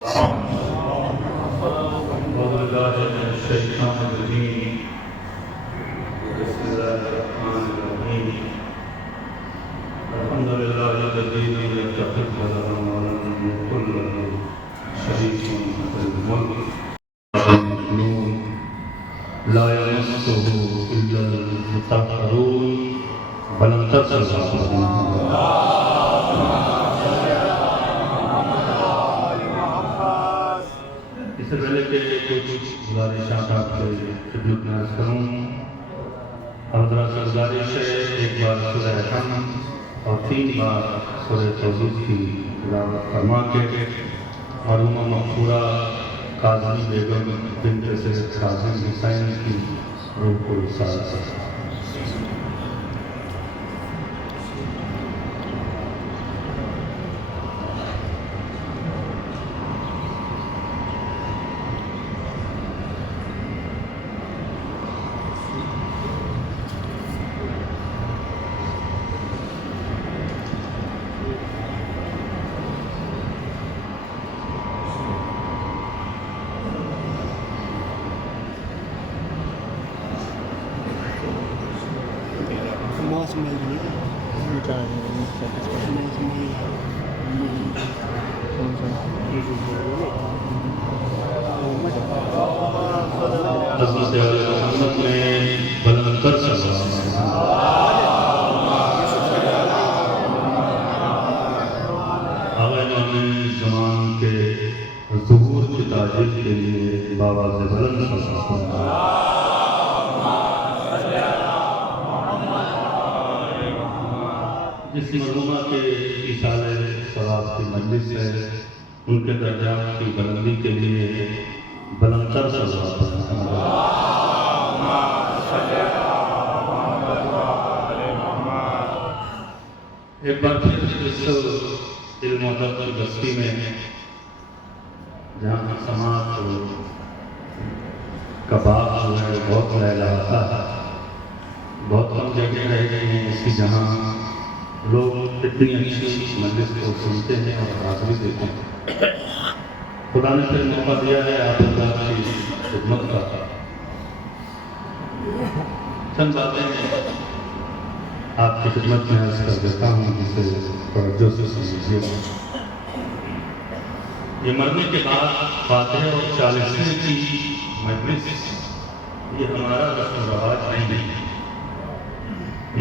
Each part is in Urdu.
أعوذ بالله من الشيطان الرجيم. بسم الله الرحمن الرحيم. الحمد لله الذي لم يتخذ ولدا ولم يكن له شريك في الملك لا يمسه إلا المطهرون ولم تزل اس سے پہلے کہ کچھ گزارشات آپ سے خدمت میں عرض کروں، حضرات سے گزارش ہے ایک بار سورہ حمد اور 3 بار سورہ توحید کی تلاوت فرما کے مرحومہ مغفورہ کاظمی بیگم بنت سید کاظم حسین کی روح کو وصال سے حضرت محمد میں بلند تر آغاز زمان کے ظہور کی تاجیل کے لیے بآواز بلند جس مرحومہ کے ایصال ثواب کی مجلس ہے، ان کے درجات کی بلندی کے لیے بلند تر صلوات ایک بار پھر اس علم و ادب کی بستی میں جہاں سماعت کا باغ جو ہے بہت لہلاتا ہے، بہت کم جگہ رہ گئی ہیں ایسی جہاں لوگ اتنی اچھی مجلس کو سنتے ہیں اور حاضری دیتے ہیں۔ خدا نے پھر موقع دیا ہے آپ اللہ کی خدمت کا، چند باتیں آپ کی خدمت میں عرض کر دیتا ہوں جسے توجہ سے سمجھیے۔ یہ مرنے کے بعد فاتحہ اور 40ویں کی مجلس یہ ہمارا رسم و رواج نہیں ہے،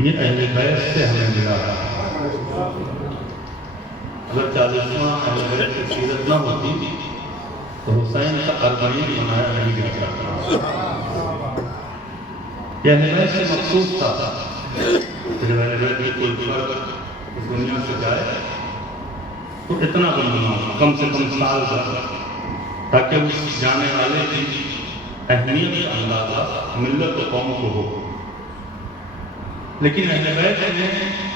یہ اہل بیت سے ہمیں ملا ہے۔ اگر 40واں اہل بیت کی سیرت نہ ہوتی تو حسین کا 40 منایا نہیں جا سکتا۔ یہ اہل بیت سے مخصوص تھا کہ جب اہل بیت کی کوئی فرد اس دنیا سے جائے تو اتنا بننا کم سے کم سال کا، تاکہ اس جانے والے کی اہمیت کا اندازہ ملت و قوم کو ہو۔ لیکن اہل بیت نے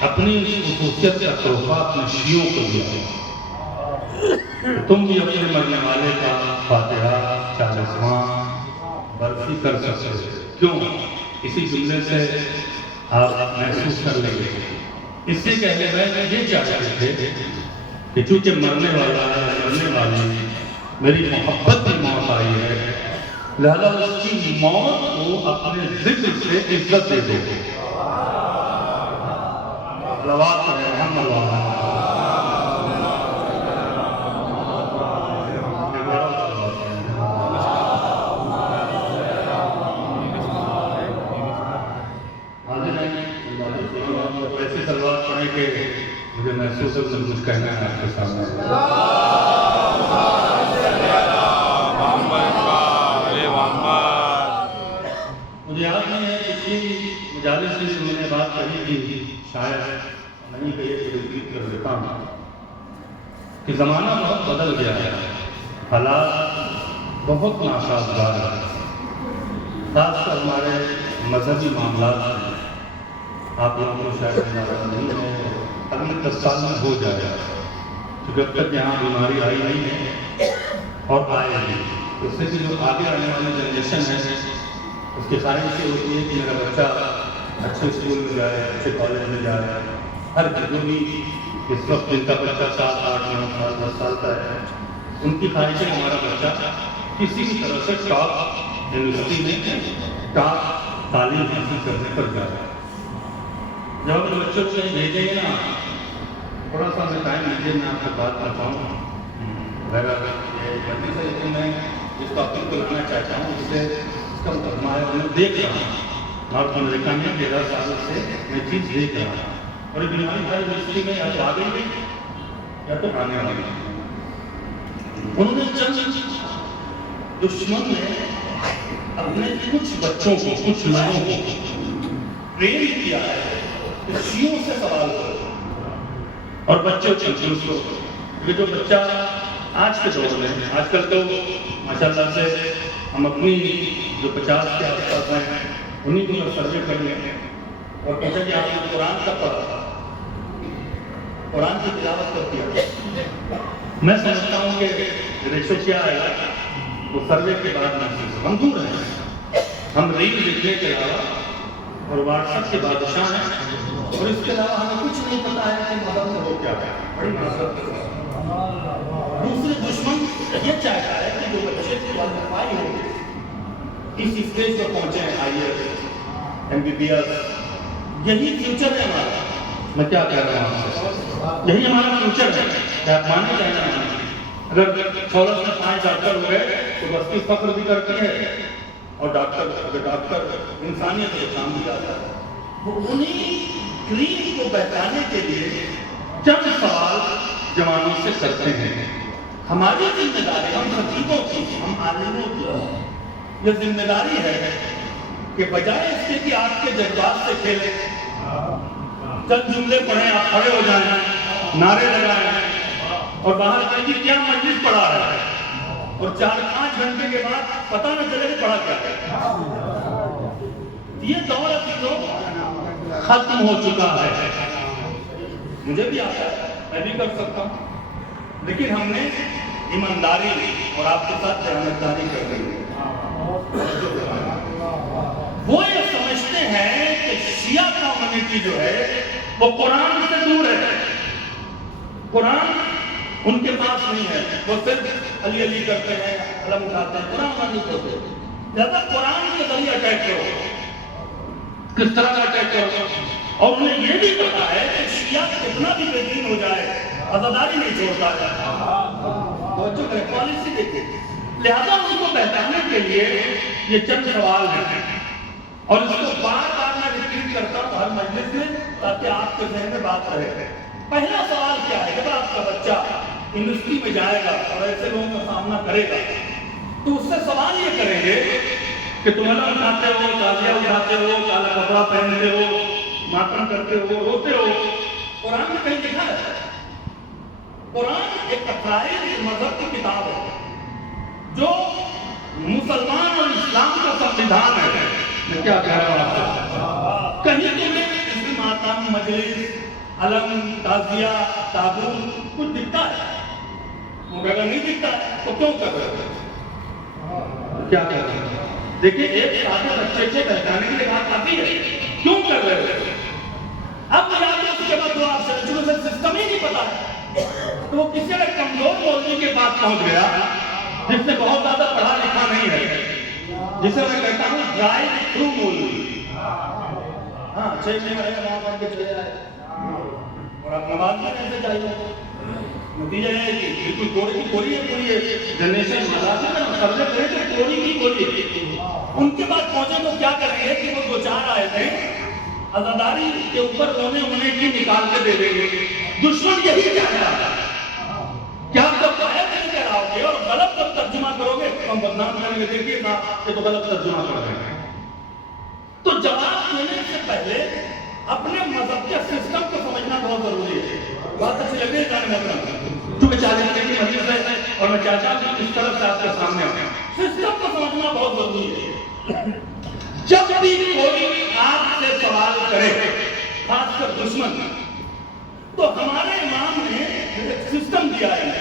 اپنی اس خصوصیت کا تحفہ اپنے شیعوں کو دیا، تم بھی اپنے مرنے والے کا فاتحہ 40واں برفی کر سکتے ہو۔ کیوں؟ اسی جملے سے آپ محسوس کر لیں گے، اس سے کہ اہل بیت یہ چاہتے تھے کہ چونکہ مرنے والا ہے، مرنے والی میری محبت کی موت آئی ہے، لہذا اس کی موت کو اپنے ذکر سے عزت دے دو۔ صلوات ہے محمد والا ایسی صلوات پڑھیں کہ مجھے محسوس ہے کہ کچھ کہنا ہے آپ کے سامنے۔ مجھے یاد نہیں ہے کسی مجالس سے میں نے بات کہی تھی، شاید نہیں کہ یہ ریپیٹ کر دیتا ہوں کہ زمانہ بہت بدل گیا ہے، حالات بہت ناسازگار ہیں، خاص کر ہمارے مذہبی معاملات ہیں۔ آپ لوگوں کو شاید اندازہ نہیں ہے، اگلے 10 سال میں ہو جائے گا، کیونکہ اب تک یہاں بیماری آئی نہیں ہے اور آئے نہیں۔ اس سے جو آگے آنے والی جنریشن ہے اس کی خواہش یہ ہوتی ہے کہ میرا بچہ اچھے اسکول میں جائے، اچھے کالج میں جائے، ہر جو بھی اس وقت جن کا بچہ 7، 8، 9 سال 10 سال کا ہے ان کی خواہش ہے ہمارا بچہ کسی بھی طرح سے ٹاپ یونیورسٹی میں ٹاپ تعلیم حاصل کرنے پر جا رہا ہے۔ جب اپنے بچوں کو کہیں بھیجیں گے نا، تھوڑا سا میں ٹائم لیجیے، میں آپ سے بات کرتا ہوں۔ لیکن میں اس ٹاپک کو رکھنا چاہتا ہوں، اس سے اس کا مقدمہ ہے میں دیکھ رہا ہوں نارتھ امریکہ میں 13 سال سے میں چیز دیکھ رہا ہوں، اور یہ بیماری ہر یونیورسٹی میں یا تو آ گئی یا تو آنے والی ہے۔ انہوں نے چند دشمن نے اپنے کچھ بچوں کو، کچھ لوگوں کو ٹرین کیا ہے کہ شیعوں سے سوال کرو اور بچوں کو، یہ جو بچہ آج کے دور میں، آج کل تو ماشاءاللہ سے ہم اپنی جو 50 کے آس پاس ہیں انہیں کو سروے کر لیں اور پوچھا کہ آپ نے قرآن کب پڑھا تھا، قرآن کی تلاوت کب کیا؟ میں سمجھتا ہوں کہ ریشو کیا ہے وہ سروے کے بعد محسوس ہم دور ہیں، ہم ریل دیکھنے کے علاوہ اور واٹس ایپ کے بادشاہ ہیں، اور اس کے علاوہ ہمیں کچھ نہیں پتا ہے کہ مدد میں ہو کیا ہے۔ بڑی معذرت ہے۔ دوسرے دشمن یہ چاہتا ہے کہ جو بچے کوالیفائی ہو اس اسٹیج پر پہنچے ہیں، IAS MBBS، یہی فیوچر ہے ہمارا۔ میں کیا کہہ رہا ہوں، یہی ہمارا فیوچر ہے، کیا آپ مانیں چاہیے نا؟ اگر 16 سے 5 ڈاکٹر ہو گئے تو بستی فخر بھی کرتی ہے، اور ڈاکٹر اگر ڈاکٹر انسانیت کے کام بھی جاتا ہے، وہ انہیں کریم کو بہتانے کے لیے چند سوال جوانوں سے کرتے ہیں۔ ہماری ذمہ داری، ہم خطیبوں کی، ہم عالموں کی یہ ذمہ داری ہے کہ بجائے اس کے کہ آپ کے جذبات سے کھیلیں، چند جملے پڑھیں، آپ کھڑے ہو جائیں، نعرے لگائیں اور باہر کہیں کہ کیا مجلس پڑھا ہے، اور 4-5 گھنٹے کے بعد پتہ نہ چلے کہ پڑھا کیا ہے۔ یہ دور ابھی تو ختم ہو چکا ہے۔ مجھے بھی آتا ہے، میں بھی کر سکتا ہوں، لیکن ہم نے ایمانداری اور آپ کے ساتھ دیانتداری کر رہی ہے۔ وہ یہ سمجھتے ہیں کہ شیعہ کمیونٹی جو ہے وہ قرآن سے دور ہے، قرآن ان کے پاس نہیں ہے، وہ صرف علی علی کرتے ہیں، علم اٹھاتے ہیں، قرآن نہیں کرتے۔ لہذا قرآن کے ذریعے اٹیک کرو، کس طرح کا اٹیک کرو، اور انہیں یہ بھی پتا ہے کہ شیعہ کتنا بھی بے دین ہو جائے عزاداری نہیں چھوڑتا ہے، توجہ کریں، پالیسی دیکھیں۔ لہذا ان کو بہتانے کے لیے یہ چند سوال ہیں، اور اس کو بار بار میں ریپیٹ کرتا ہوں ہر مجلس میں تاکہ آپ کے ذہن میں بات رہے۔ پہلا سوال کیا ہے؟ جب آپ کا بچہ یونیورسٹی میں جائے گا اور ایسے لوگوں کا سامنا کرے گا تو اس سے سوال یہ کریں گے کہ تم علم اٹھاتے ہو، تازیہ اٹھاتے ہو، کالا کپڑا پہنتے ہو، ماتم کرتے ہو، روتے ہو، قرآن میں کہیں لکھا ہے؟ قرآن ایک اقرائے مذہب کی کتاب ہے جو مسلمان اور اسلام کا سنویدھان ہے۔ میں کیا کہہ رہا ہوں آپ سے؟ کہیں تمہیں کسی ماتم، مجلس، علم، تعزیہ، تابوت کچھ دکھتا ہے؟ اگر نہیں دکھتا ہے تو کیوں کر رہے ہو؟ کیا کر رہے ہو؟ دیکھیں، ایک سادہ بچے کو بہتانے کے لیے بات آتی ہے، کیوں کر رہے ہو؟ اب یا تو اس کے بعد آپ سے سسٹم ہی نہیں پتا ہے تو وہ کسی ایک کمزور مولوی کے پاس پہنچ گیا جس نے بہت زیادہ پڑھا لکھا نہیں ہے، جسے میں کہتا ہوں ڈرائیو تھرو مولوی۔ ہاں 6 مہینے رہے وہاں پڑھ کے چلے جائے اور آپ نماز میں کیسے چاہیے؟ نتیجہ یہ ہے کہ بالکل کوری کی کوری ہے، پوری جنریشن مدرسے میں سبجیکٹ کرے تو کوری کی کوری۔ ان کے بعد پہنچے تو کیا کریں گے کہ وہ 2-4 آئے تھے عزاداری کے اوپر رونے ہونے کی نکال کے دے دیں گے۔ دشمن یہی چاہتا ہے کہ آپ جب آیت نہیں کراؤ گے اور غلط ترجمہ کرو گے تو ہم بدنام کریں گے، دیکھیے نا یہ تو غلط ترجمہ کر رہے ہیں۔ تو جواب دینے سے پہلے اپنے مذہب کے سسٹم کو سمجھنا بہت ضروری ہے۔ بات اچھی لگ رہی ہے جانے محترم، چونکہ 40 منٹ کی مجلس ہے اور میں چاہتا ہوں کہ اس طرح سے آپ کے سامنے آؤں۔ سسٹم کو سمجھنا بہت ضروری ہے۔ جب بھی کوئی آپ سے سوال کرے، خاص کر دشمن، تو ہمارے امام نے ایک سسٹم دیا ہے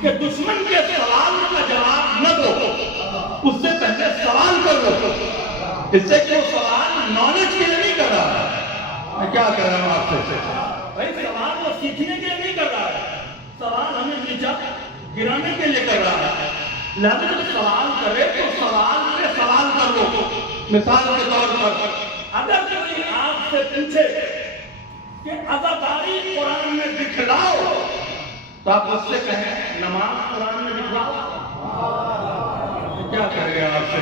کہ دشمن کے سوال کا جواب نہ دو، اس سے پہلے سوال کرو، اس سے کہ وہ سوال نالج کے لیے نہیں کر رہا ہے۔ میں کیا کہہ رہا ہوں آپ سے؟ بھائی سوال وہ سیکھنے کے لیے نہیں کر رہا ہے، سوال ہمیں نیچا گرانے کے لیے کر رہا ہے. لہذا جب سوال کرے تو سوال پہ سوال کر لو. مثال کے طور پر اگر کوئی آپ سے پوچھے کہ عزاداری قرآن میں دکھلاؤ تو آپ اس سے کہیں نماز قرآن میں دکھلاؤ. کیا کرے گا آپ سے؟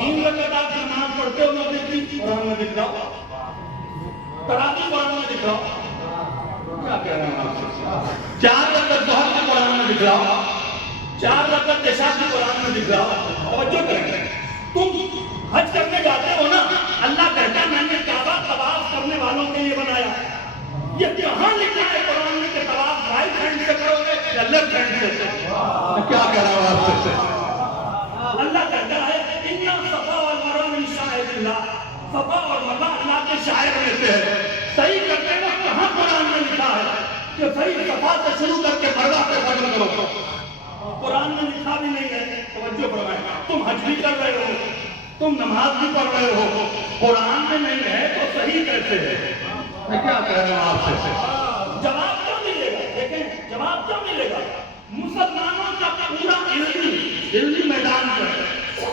3 رکعت آپ نماز پڑھتے ہو مغرب کی، قرآن میں دکھلاؤ. تراویح قرآن میں دکھلاؤ. کیا کہہ رہے ہیں آپ سے؟ 4 رکعت ظہر کی قرآن میں دکھلاؤ. 4 رکعت عشاء کی قرآن میں دکھلاؤ. توجہ کریں. تم حج کرنے جاتے ہو نا، اللہ کہتا ہے میں نے کعبہ طواف کرنے والوں کے لیے بنایا. یہ کہاں لکھا ہے قرآن میں کہ طواف رائٹ ہینڈ سے کرو گے یا لیفٹ ہینڈ سے؟ کیا کہہ رہا ہوں آپ سے؟ اللہ کہتا ہے ان صفا والمروہ من شعائر اللہ، صفا اور مروہ اللہ کے شاعر میں سے ہے. صحیح کرتے ہیں کہاں قرآن میں لکھا ہے کہ صحیح صفا سے شروع کر کے مروہ پہ ختم کرو؟ قرآن میں لکھا بھی نہیں ہے. توجہ فرمائیں. تم حج بھی کر رہے ہو، تم نماز بھی پڑھ رہے ہو، قرآن میں نہیں ہے تو صحیح کیسے ہے؟ میں کیا کہہ رہا ہوں آپ سے؟ جواب کیا ملے گا؟ دیکھیں جواب کیا ملے گا. مسلمانوں کا پورا علمی میدان ہے.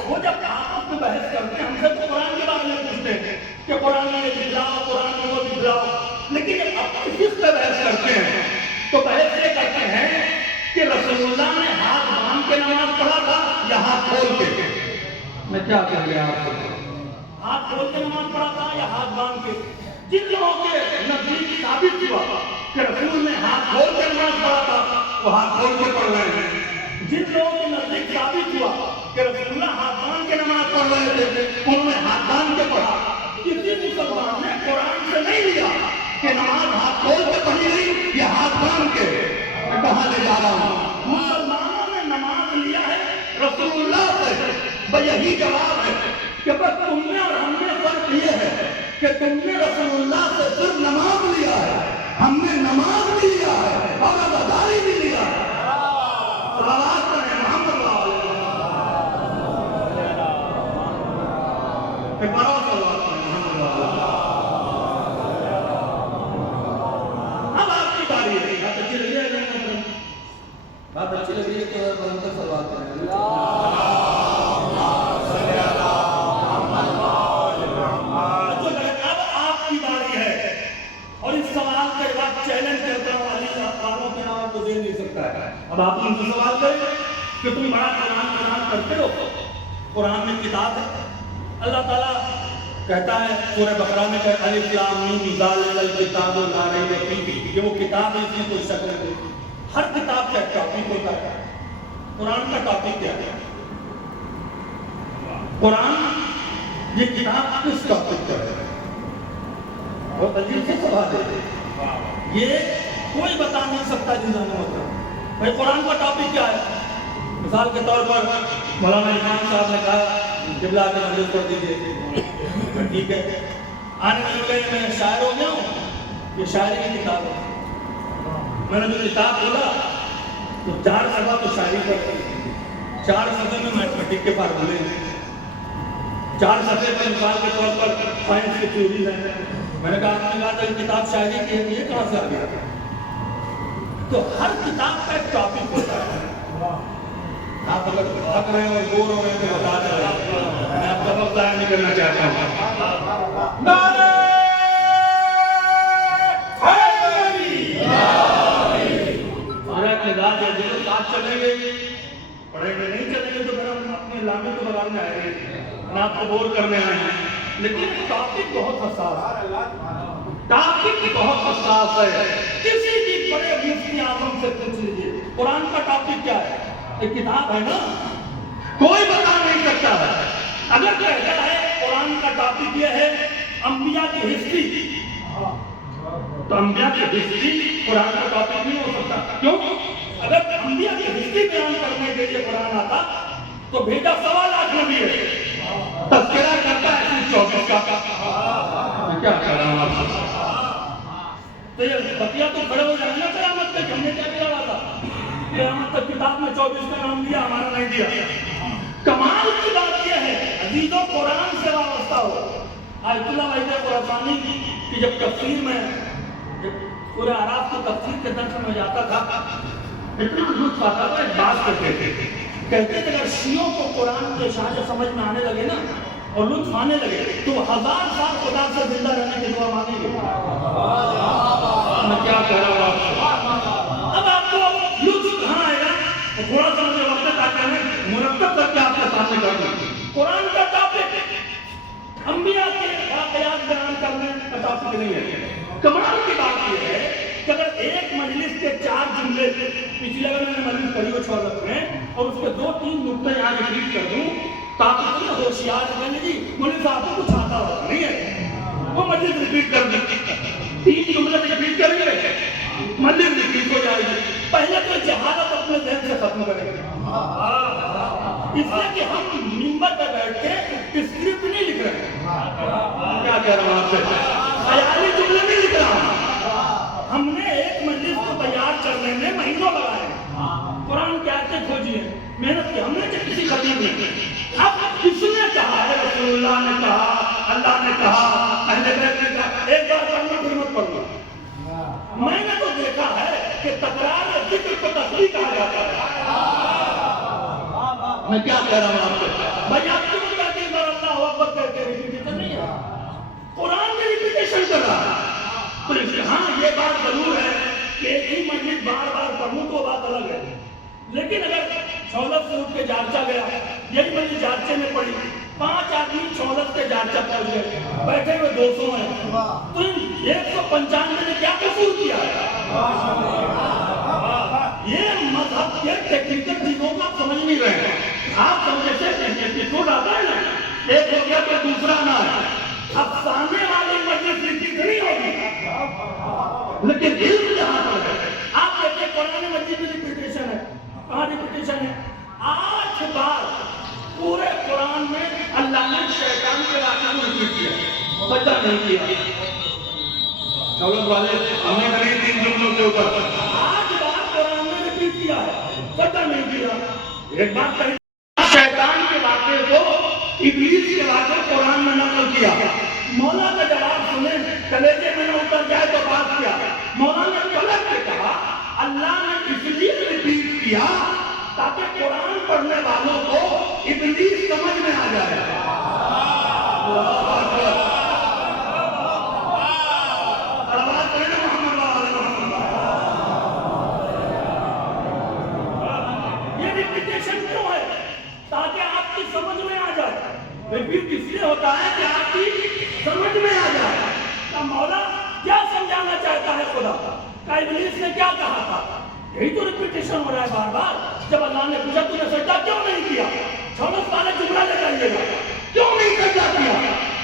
وہ جب آپس میں بحث کرتے ہیں ہم سے تو قرآن کے بارے میں پوچھتے ہیں کہ قرآن میں دکھلاؤ، قرآن میں وہ دکھلاؤ. لیکن جب آپ کس پہ بحث کرتے ہیں تو بحث یہ کرتے ہیں کہ رسول اللہ نے ہاتھ باندھ کے نماز پڑھا تھا یا ہاتھ کھول کے. میں کیا کہہ رہا آپ کو؟ ہاتھ کھول کے نماز پڑھا تھا یا ہاتھ باندھ کے؟ جن لوگوں کے نزدیک ثابت ہوا کہ رسول نے ہاتھ کھول کے نماز پڑھا تھا وہ ہاتھ کھول کے پڑھ رہے ہیں. جن لوگوں کے نزدیک ثابت ہوا کہ رسول اللہ ہاتھ باندھ کے نماز پڑھ رہے تھے انہوں نے ہاتھ باندھ کے پڑھا. کسی مسلمان نے قرآن سے نہیں لیا کہ نماز ہاتھ کھول کے پڑھی گئی یا ہاتھ باندھ کے. میں کہاں لے جا رہا ہوں؟ مسلمانوں نے نماز لیا ہے رسول اللہ سے. یہی جواب ہے کہ بس تم نے اور ہم نے فرق یہ ہے کہ تم نے رسول اللہ سے صرف نماز لیا ہے، ہم نے نماز بھی لیا ہے اور عزاداری بھی لیا ہے. صلوات پڑھیں محمد صلی اللہ علیہ وسلم. ایک بار اور صلوات پڑھیں محمد صلی اللہ علیہ وسلم. اب آپ کی باری ہے. بات اچھی لگی ہے؟ بات اچھی لگی ہے تو بلند صلوات پڑھیں. چیلنج کرتا ہوں علی افغانوں کے نام کو دے نہیں سکتا ہے. اب آپ ان سے سوال کریں کہ تم بڑا قرآن کا نام کرتے ہو، قرآن میں کتاب ہے. اللہ تعالیٰ کہتا ہے سورہ بقرہ میں کہ الف لام میم ذالک الکتاب لا ریب فیہ، یہ وہ کتاب ہے جس میں کوئی شک نہیں. ہر کتاب کا ٹاپک ہوتا ہے. قرآن کا ٹاپک کیا ہے؟ قرآن یہ کتاب کس ٹاپک پر ہے؟ بہت عجیب سے سوال ہے. یہ کوئی بتا نہیں سکتا جنہوں نے بھائی قرآن کا ٹاپک کیا ہے. مثال کے طور پر مولانا امام صاحب نے کہا قبلہ کے مجلس کر دیجیے. ٹھیک ہے، آنے والے میں شاعر ہو گیا ہوں. یہ شاعری کی کتاب ہے. میں نے جو کتاب بولا تو 4 صفحہ تو شاعری پر، 4 صفحے میں میتھمیٹک کے فارمولے ہیں، 4 صفحے پر مثال کے طور پر سائنس کی تھیوریز ہیں. میں نے کہا آپ نے کہا تھا کہ کتاب شاعری کی ہے، یہ کہاں سے آ گیا؟ تو ہر کتاب کا ایک ٹاپک ہوتا ہے. آپ اگر تھک رہے ہیں اور بور ہو رہے ہیں تو بتا دیں، میں آپ کا وقت ضائع نہیں کرنا چاہتا ہوں. نعرہ حیدری! ہمارا اقتدار ہے جو ساتھ چلیں گے پڑھیں گے، نہیں چلیں گے تو پھر ہم اپنے علاقے کو بگاڑنے آئے گے، ہم آپ کو بور کرنے آئے ہیں. لیکن ٹاپک بہت حساس ہے. ٹاپک بہت حساس ہے. کسی بھی بڑے مفتی اعظم سے پوچھ لیجیے قرآن کا ٹاپک کیا ہے. ایک کتاب ہے نا، کوئی بتا نہیں سکتا ہے. اگر کہتا ہے قرآن کا ٹاپک یہ ہے انبیاء کی ہسٹری، تو انبیاء کی ہسٹری قرآن کا ٹاپک نہیں ہو سکتا. کیوں؟ اگر انبیاء کی ہسٹری بیان کرنے کے لیے قرآن آتا تو بھیجا 1.25 لاکھ نبی ہے، تذکرہ کرتا ہے 24 کا. میں کیا کہہ رہا ہوں آپ سے؟ تو یہ بقیہ تو کھڑے ہو جائیں نا قیامت تک. ہم نے کیا بگاڑا تھا؟ قیامت تک کتاب میں 24 کا نام دیا، ہمارا نہیں دیا. کمال کی بات یہ ہے عزیزوں قرآن سے وابستہ ہو. آیت اللہ وحید خراسانی کی جب تفسیر میں جب سورہ اعراف کی تفسیر کے درس میں جاتا تھا اتنا لطف آتا تھا. ایک بات کرتے تھے، کہتے تھے اگر شیعوں کو قرآن کے اشارے سمجھ میں آنے لگے نا اور لطف آنے لگے تو 1000 سال خدا سے زندہ رہنے کی دعا مانگیں گے. میں کیا کہہ رہا ہوں آپ کو؟ اب آپ کو لطف کہاں آئے گا؟ تھوڑا سا مجھے وقت آتا ہے مرتب کر کے آپ کے سامنے کر دوں. قرآن کا ٹاپک انبیاء کے واقعات بیان کرنے کا ٹاپک نہیں ہے. کمال کی بات یہ ہے کہ اگر ایک مجلس کے 4 جملے پچھلی اگر میں نے مجلس پڑھی ہو 6 رقم میں اور اس کے 2-3 نقطے یہاں ریپیٹ کر دوں تاکہ تمہیں ہوشیار کہنے جی مولوی صاحب کو کچھ آتا ہوتا نہیں ہے. وہ مجلس ریپیٹ کر دیں، 3 جملے ریپیٹ کریں گے مجلس ریپیٹ ہو جائے گی. پہلے تو جہالت اپنے ذہن سے ختم کریں گے، اس لیے کہ ہم ممبر پہ بیٹھ کے اسکرپٹ نہیں لکھ رہے ہیں. کیا کہہ رہا ہوں آپ سے؟ خیالی جملے نہیں لکھ رہا ہوں. ہم نے ایک مجلس کو تیار کرنے میں مہینوں لگائے. قرآن کی آیتیں کھوجی ہیں، محنت کی ہم نے جو کسی خطیب نے. اب کس نے کہا ہے؟ رسول اللہ نے کہا، اللہ نے کہا، اہل بیت نے کہا. ایک بار پڑھنا پھر مت پڑھنا. میں نے تو دیکھا ہے کہ تکرار ذکر کو تسبیح کہا جاتا ہے. میں کیا کہہ رہا ہوں آپ سے؟ بھائی آپ کیوں کہتے ہیں اللہ اکبر کر کے ریپیٹیشن نہیں ہے؟ قرآن میں ریپیٹیشن کر رہا ہے. ہاں یہ بات ضرور ہے کہ ایک ہی مجلس بار بار پڑھوں تو بات الگ ہے. لیکن اگر چھولت سے اٹھ کے جارچا گیا، یہی مجلس جارچے میں پڑھی، 5 آدمی چھولت کے جارچا پہنچ گئے، بیٹھے ہوئے 200 ہیں، تو ان 195 نے کیا قصور کیا ہے؟ یہ مذہب کے ٹیکنیکل چیزوں کو آپ سمجھ نہیں رہے ہیں. آپ سمجھے سے ایپیسوڈ آتا ہے نا، ایک ہو گیا تو دوسرا نہ ہے. اب سامنے والی مجلس ریپیٹ نہیں ہوگی لیکن علم جہاں پر ہے. آپ دیکھیں قرآن مجید میں ریپیٹیشن ہے. کہاں ریپیٹیشن ہے؟ 8 بار پورے قرآن میں اللہ نے شیطان کے واقعے کو ریپیٹ کیا، سجدہ نہیں کیا. دولت والے ہم نے کری 3 جملوں کے اوپر 8 بار قرآن میں ریپیٹ کیا ہے، سجدہ نہیں کیا. ایک بات کہی شیطان کے واقعے کو ابلیس کے واقعے قرآن میں نقل کیا. مولا کا جواب سنیں، کلیجے میں نہ اتر جائے تو بات کیا. مولا نے پلٹ کے کہا اللہ نے اس لیے ریپیٹ کیا تاکہ قرآن پڑھنے والوں کو ابلیس سمجھ میں آ جائے. یہ ریپیٹیشن کیوں ہے؟ تاکہ آپ کی سمجھ میں آ جائے. ریپیٹ اس لیے ہوتا ہے کہ آپ کی سمجھ میں آ جائے کہ مولا کیا سمجھانا چاہتا ہے خدا کا، ابلیس نے کیا کہا تھا. یہی تو ریپیٹیشن ہو رہا ہے بار بار. جب اللہ نے پوچھا تو نے سجدہ کیوں نہیں کیا، چھوڑو سارے جملہ لے جائیے گا، کیوں نہیں سجدہ کیا؟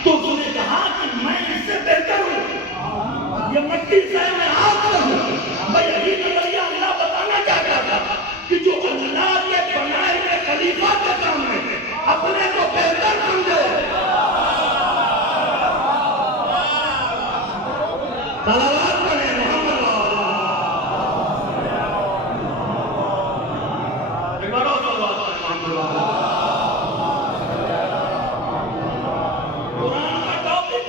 تو اس نے کہا کہ میں اس سے بہتر ہوں، یہ مٹی سے میں آپ پر ہوں. بھائی یہی نظریہ اللہ بتانا چاہتا تھا کہ جو اللہ کے بنائے ہوئے خلیفہ کے سامنے اپنے کو بہتر سمجھے. صلوات پڑھیں محمد قرآن کا ٹاپک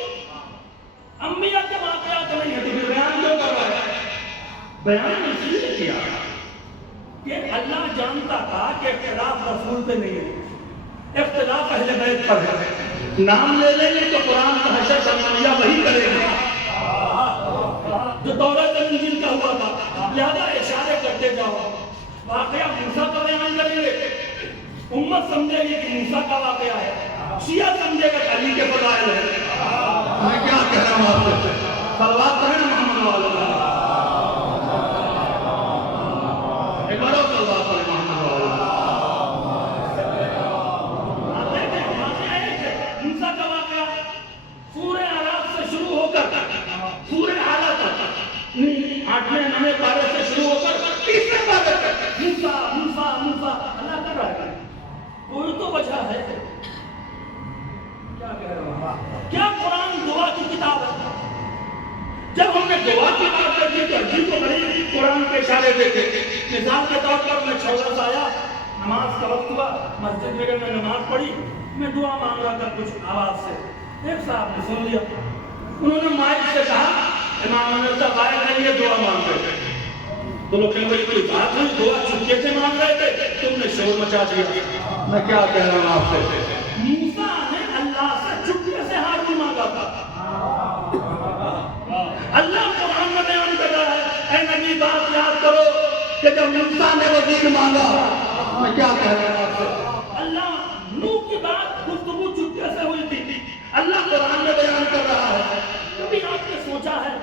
انبیاء کے واقعات نہیں ہے تو پھر بیان کیوں کر رہا ہے؟ بیان اس لیے کیا کہ اللہ جانتا تھا کہ اختلاف رسول پہ نہیں ہے، اختلاف اہل بیت پر ہے. نام لے لیں گے تو قرآن کا حشر شرمندہ وہی کرے گا جو توراۃ اور انجیل کا ہوا تھا. لہذا اشارے کرتے جاؤ. واقعہ موسیٰ کا بیان کریں گے، امت سمجھے گی کہ موسیٰ کا واقعہ ہے، شیعہ سمجھے گا علی کے فضائل ہے. میں کیا کہہ رہا ہوں آپ سے؟ صلوات پڑھیں نا محمد والا. ایک بار اور صلوات پڑھیں محمد والا. موسیٰ کا واقعہ سورہ اعراف سے شروع ہو کر سورہ اعلیٰ تک 8ویں 9ویں پارے سے شروع ہو کر 30ویں پارے تک موسیٰ موسیٰ موسیٰ اللہ کر رہا ہے. کوئی تو وجہ ہے. کیا کہہ رہا ہوں؟ کیا قرآن دعا کی کتاب ہے؟ جب ہم نے دعا کی بات کر دی تو عجیب و غریب قرآن کے اشارے دیتے. مثال کے طور پر میں چھوڑا سا آیا، نماز کا وقت ہوا، مسجد میں میں نماز پڑھی، میں دعا مانگ رہا تھا کچھ آواز سے. ایک صاحب نے سن لیا، انہوں نے مائک سے کہا امام صاحب آئے ہیں یہ دعا مانگ رہے. تو لوگ کہیں بھائی کوئی بات ہوئی، دعا چپکے سے مانگ رہے تھے، تم نے شور مچا دیا۔ میں کیا کہہ رہا ہوں آپ سے، موسیٰ نے اللہ سے چپکے سے ہارون مانگا تھا۔ اللہ قرآن میں بیان کر رہا ہے، اے نبی بات یاد کرو کہ جب موسیٰ نے وزیر مانگا، میں کیا کہہ رہا ہوں آپ سے، اللہ نوح کی بات گفتگو چپکے سے ہوئی تھی، اللہ قرآن میں بیان کر رہا ہے۔ کبھی آپ نے سوچا ہے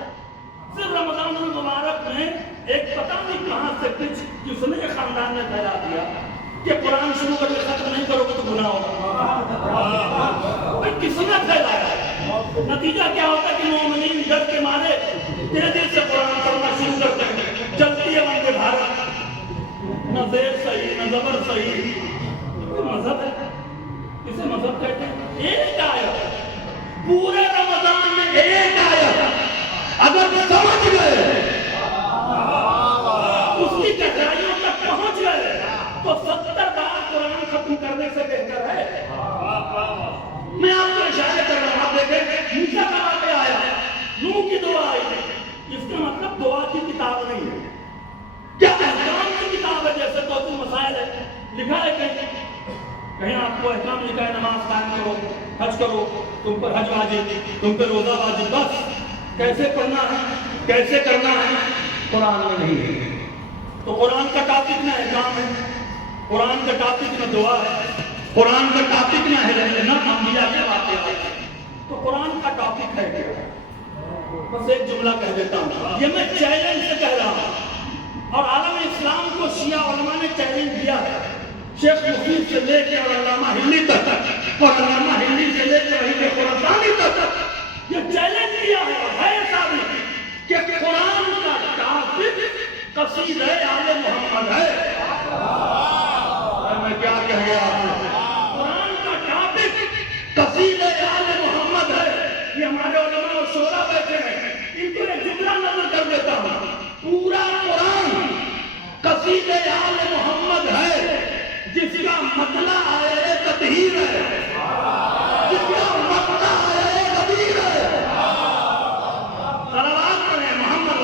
صرف رمضان المبارک میں ایک پتہ نہیں کہاں سے کچھ کس نے خاندان نے پھیلا دیا کہ قرآن شروع کر کے ختم نہیں کرو گے تو گناہ ہوگا؟ کس نے پھیلایا؟ نتیجہ کیا ہوتا ہے کہ مومنین ڈر کے مارے تیزی سے قرآن پڑھنا شروع کرتے ہیں، چلتی ہے وندے بھارت، نہ زیر صحیح نہ زبر صحیح۔ یہ مذہب ہے، اسے مذہب کہتے ہیں۔ ایک آیت پورے رمضان میں، ایک آیت اگر سمجھ گئے، اس کی گہرائیوں تک پہنچ گئے تو 70 بار قرآن ختم کرنے سے بہتر ہے۔ میں آپ کو اشارہ کر رہا ہوں، آپ دیکھیں موسیٰ کا واقعہ آیا، نوح کی دعا آئی، اس کا مطلب دعا کی کتاب نہیں ہے، کیا احکام کی کتاب ہے، جیسے تو مسائل ہے، لکھا ہے کہیں آپ کو احکام لکھا ہے، نماز قائم کرو، حج کرو، تم پر حج واجب، تم پر روزہ واجب، بس کیسے پڑھنا ہے کیسے کرنا ہے قرآن میں نہیں ہے۔ تو قرآن کا ٹاپک نہ احکام ہے، قرآن کا ٹاپک نہ دعا ہے، قرآن کا ٹاپک نہ ہے نہ انبیاء کے واقعات۔ تو قرآن کا ٹاپک ہے کیا؟ بس ایک جملہ کہہ دیتا ہوں، یہ میں چیلنج سے کہہ رہا ہوں، اور عالم اسلام کو شیعہ علماء نے چیلنج دیا ہے، شیخ مفید سے لے کے اور علامہ ہندی تک، اور علامہ ہندی سے لے کے وحید خراسانی تک یہ چیلنج دیا ہے، اور ہے ثابت کہ قرآن کا ٹاپک قصیدہ آل محمد ہے۔ میں کیا کہہ گیا آپ سے، قرآن کا ٹاپک قصیدہ آل محمد ہے۔ یہ ہمارے علماء اور شعراء بیٹھے ہیں، ان کو ایک جملہ نظر کر دیتا ہوں، پورا قرآن قصیدہ آل محمد ہے، جس کا مطلع آئے تطہیر ہے، جس کا مطلع آئے غدیر ہے۔ صلوات پڑھیں محمد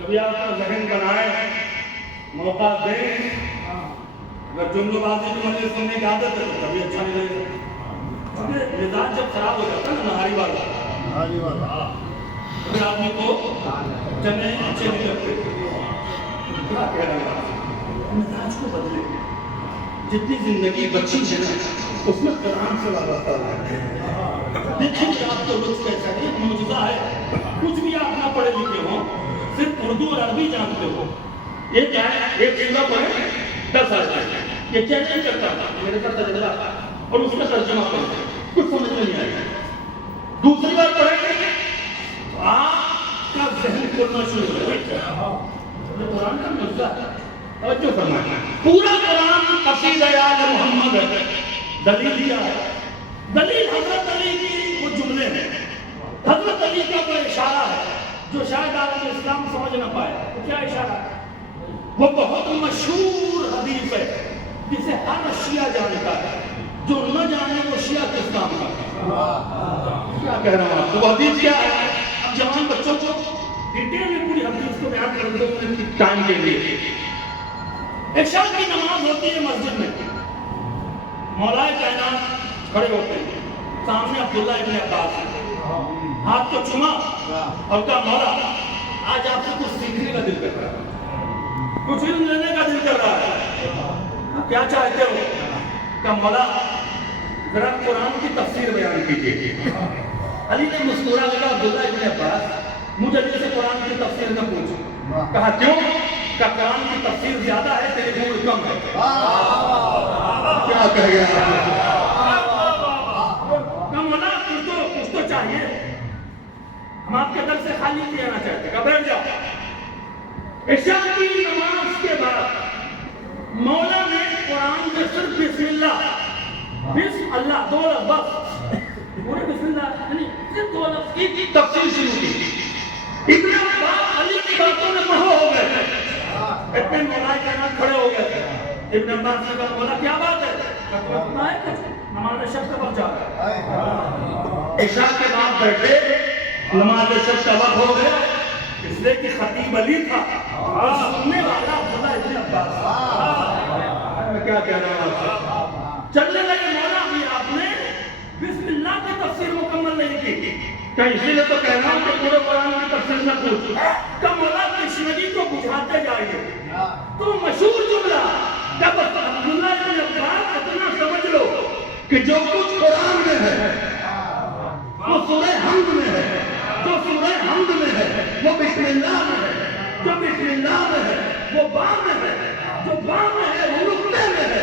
کبھی آپ کا ذہن بنائے، موقع دیں، اگر جملہ بازی کی مجلس سننے کی عادت ہے تو کبھی اچھا نہیں لگے گا، کیونکہ مزاج جب خراب ہو جاتا ہے نا، نہاری والا پھر آدمی کو چنے اچھے نہیں لگتے۔ کیا کہہ رہا ہے، مزاج کو بدلے، جتنی زندگی بچی ہے نا اس میں قرآن سے وابستہ ہے۔ دیکھیں کہ آپ کو لطف کیسا ہے، یہ معجزہ ہے، کچھ بھی آپ نہ پڑھے لکھے ہوں، صرف اردو اور عربی جانتے ہو، یہ کیا ہے، ایک سورہ پڑھیں 10 آیات، یہ چیلنج کرتا تھا میرے ساتھ تجربہ، اور اس کا ترجمہ پڑھیں، کچھ سمجھ میں نہیں آئے گا، دوسری بار پڑھیں گے آپ کا ذہن کھلنا شروع ہو جائے گا۔ یہ قرآن کا معجزہ ہے، توجہ فرمائیں، پورا قرآن قصیدہ آل محمد ہے۔ دلیل کیا ہے؟ دلیل حضرت علی کی وہ جملے ہیں، حضرت علی کا وہ اشارہ ہے جو شاید عالم اسلام سمجھ نہ پائے۔ کیا اشارہ ہے؟ وہ بہت مشہور حدیث ہے جسے ہر شیعہ جانتا ہے، جو نہ جانے وہ شیعہ کس کام کا ہے۔ کیا کہہ رہا ہوں، وہ حدیث کیا ہے؟ اب جوان بچوں کو ڈیٹیل میں پوری حدیث کو بیان کر دو ٹائم کے لیے۔ عشاء کی نماز ہوتی ہے مسجد میں، مولائے کائنات کھڑے ہوتے ہیں، سامنے عبداللہ ابن عباس ہاتھ کو چوما اور کہا مولا آج آپ سے کچھ سیکھنے کا دل کر رہا ہے، کچھ علم لینے کا دل کر رہا ہے، کیا چاہتے ہو؟ کہا مولا ذرا قرآن کی تفسیر بیان کیجیے۔ علی نے مسکرا کے کہا عبداللہ ابن عباس مجھے جیسے قرآن کی تفسیر نہ پوچھو۔ کہا کیوں؟ کہ قرآن کی تفسیر زیادہ ہے، تیری عمر کم ہے۔ کیا کہہ گیا؟ کچھ تو چاہیے، ہم آپ کے در سے خالی نہیں آنا چاہتے، کہ بیٹھ جاؤ۔ عشاء کی نماز کے بعد مولا نے قرآن میں صرف بسم اللہ بسم اللہ، دو لفظ بس، پورے بسم اللہ یعنی صرف دو لفظ کی تفصیل شروع کی۔ ابن عباس علی کی باتوں میں مہو ہو گئے، اتنے مولا کائنات کھڑے ہو گئے۔ ابن عباس نے کہا مولا کیا بات ہے؟ نماز شب کا وقت جا رہا ہے، عشاء کے بعد بیٹھے، نماز شب کا وقت ہو گیا، اس لیے کہ خطیب علی تھا، سننے والا عبداللہ ابن عباس۔ میں کیا کہہ رہا ہوں، چلنے لگے مولا بھی آپ نے بسم اللہ کی تفسیر مکمل نہیں کی، کہ اسی لیے تو کہہ رہا ہوں کہ پورے قرآن کی تفسیر نہ پوچھ، کہ مولا تشنگی کو بجھاتے جائیے۔ تو مشہور جملہ جب عبداللہ ابن عباس اتنا سمجھ لو کہ جو کچھ قرآن میں ہے وہ سورہ حمد میں ہے، جو سورہ حمد میں ہے وہ بسم اللہ میں ہے، جو بسم اللہ میں ہے وہ با میں ہے، جو با میں ہے وہ نقطے میں ہے،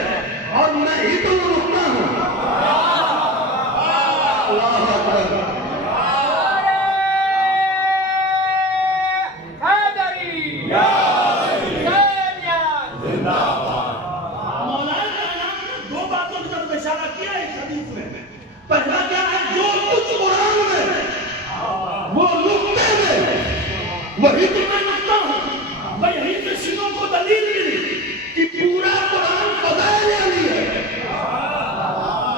اور میں ہی تو وہ نقطہ ہوں۔ اللہ اکبر۔ پہلا کیا ہے؟ جو کچھ قرآن میں ہے وہ نقطے میں، وہی تو میں نقطہ ہوں۔ میں یہی سے شیعوں کو دلیل ملی کہ پورا قرآن فضائل علی ہے۔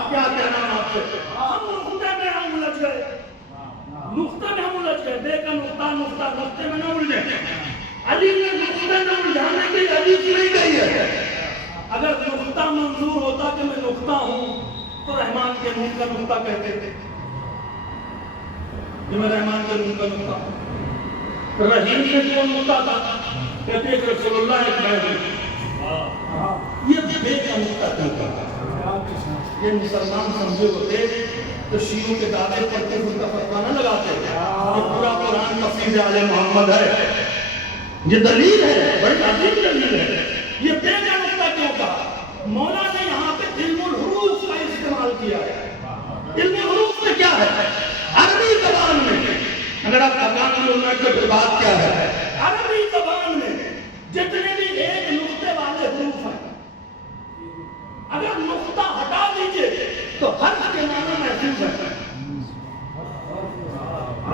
کیا کہنا ہے آپ سے؟ ہم نقطے میں ہم الجھ گئے، نقطے میں ہم الجھ گئے، بے کا نقطہ نقطہ، نقطے میں نہ الجھے۔ علی نے نقطے میں الجھانے کی حدیث نہیں کہی ہے۔ اگر نقطہ منظور ہوتا کہ میں نقطہ ہوں تو رحمان کے نون کا نقطہ کہتے تھے، جو میں رحمان کے نون کا نقطہ ہوں۔ رحیم سے جو نقطہ تھا کہتے کہ رسول اللہ ایک میں ہوں۔ یہ بے کا نقطہ کیوں تھا؟ یہ مسلمان سمجھے ہوتے تو شیعوں کے دعوے پر کے ان کا فتویٰ نہ لگاتے۔ یہ پورا قرآن تفسیر آل محمد ہے، یہ دلیل ہے، بڑی عظیم دلیل ہے۔ یہ بے کا نقطہ کیوں کہا؟ مولا نے یہاں پہ علم الحروف کا استعمال کیا ہے۔ علم الحروف میں کیا ہے؟ عربی زبان میں، اگر آپ حکام علماء کے پھر بات کیا ہے، عربی زبان میں جتنے بھی ایک نقطے والے حروف ہیں، اگر نقطہ ہٹا دیجئے تو حرف کے معنی محفوظ ہے۔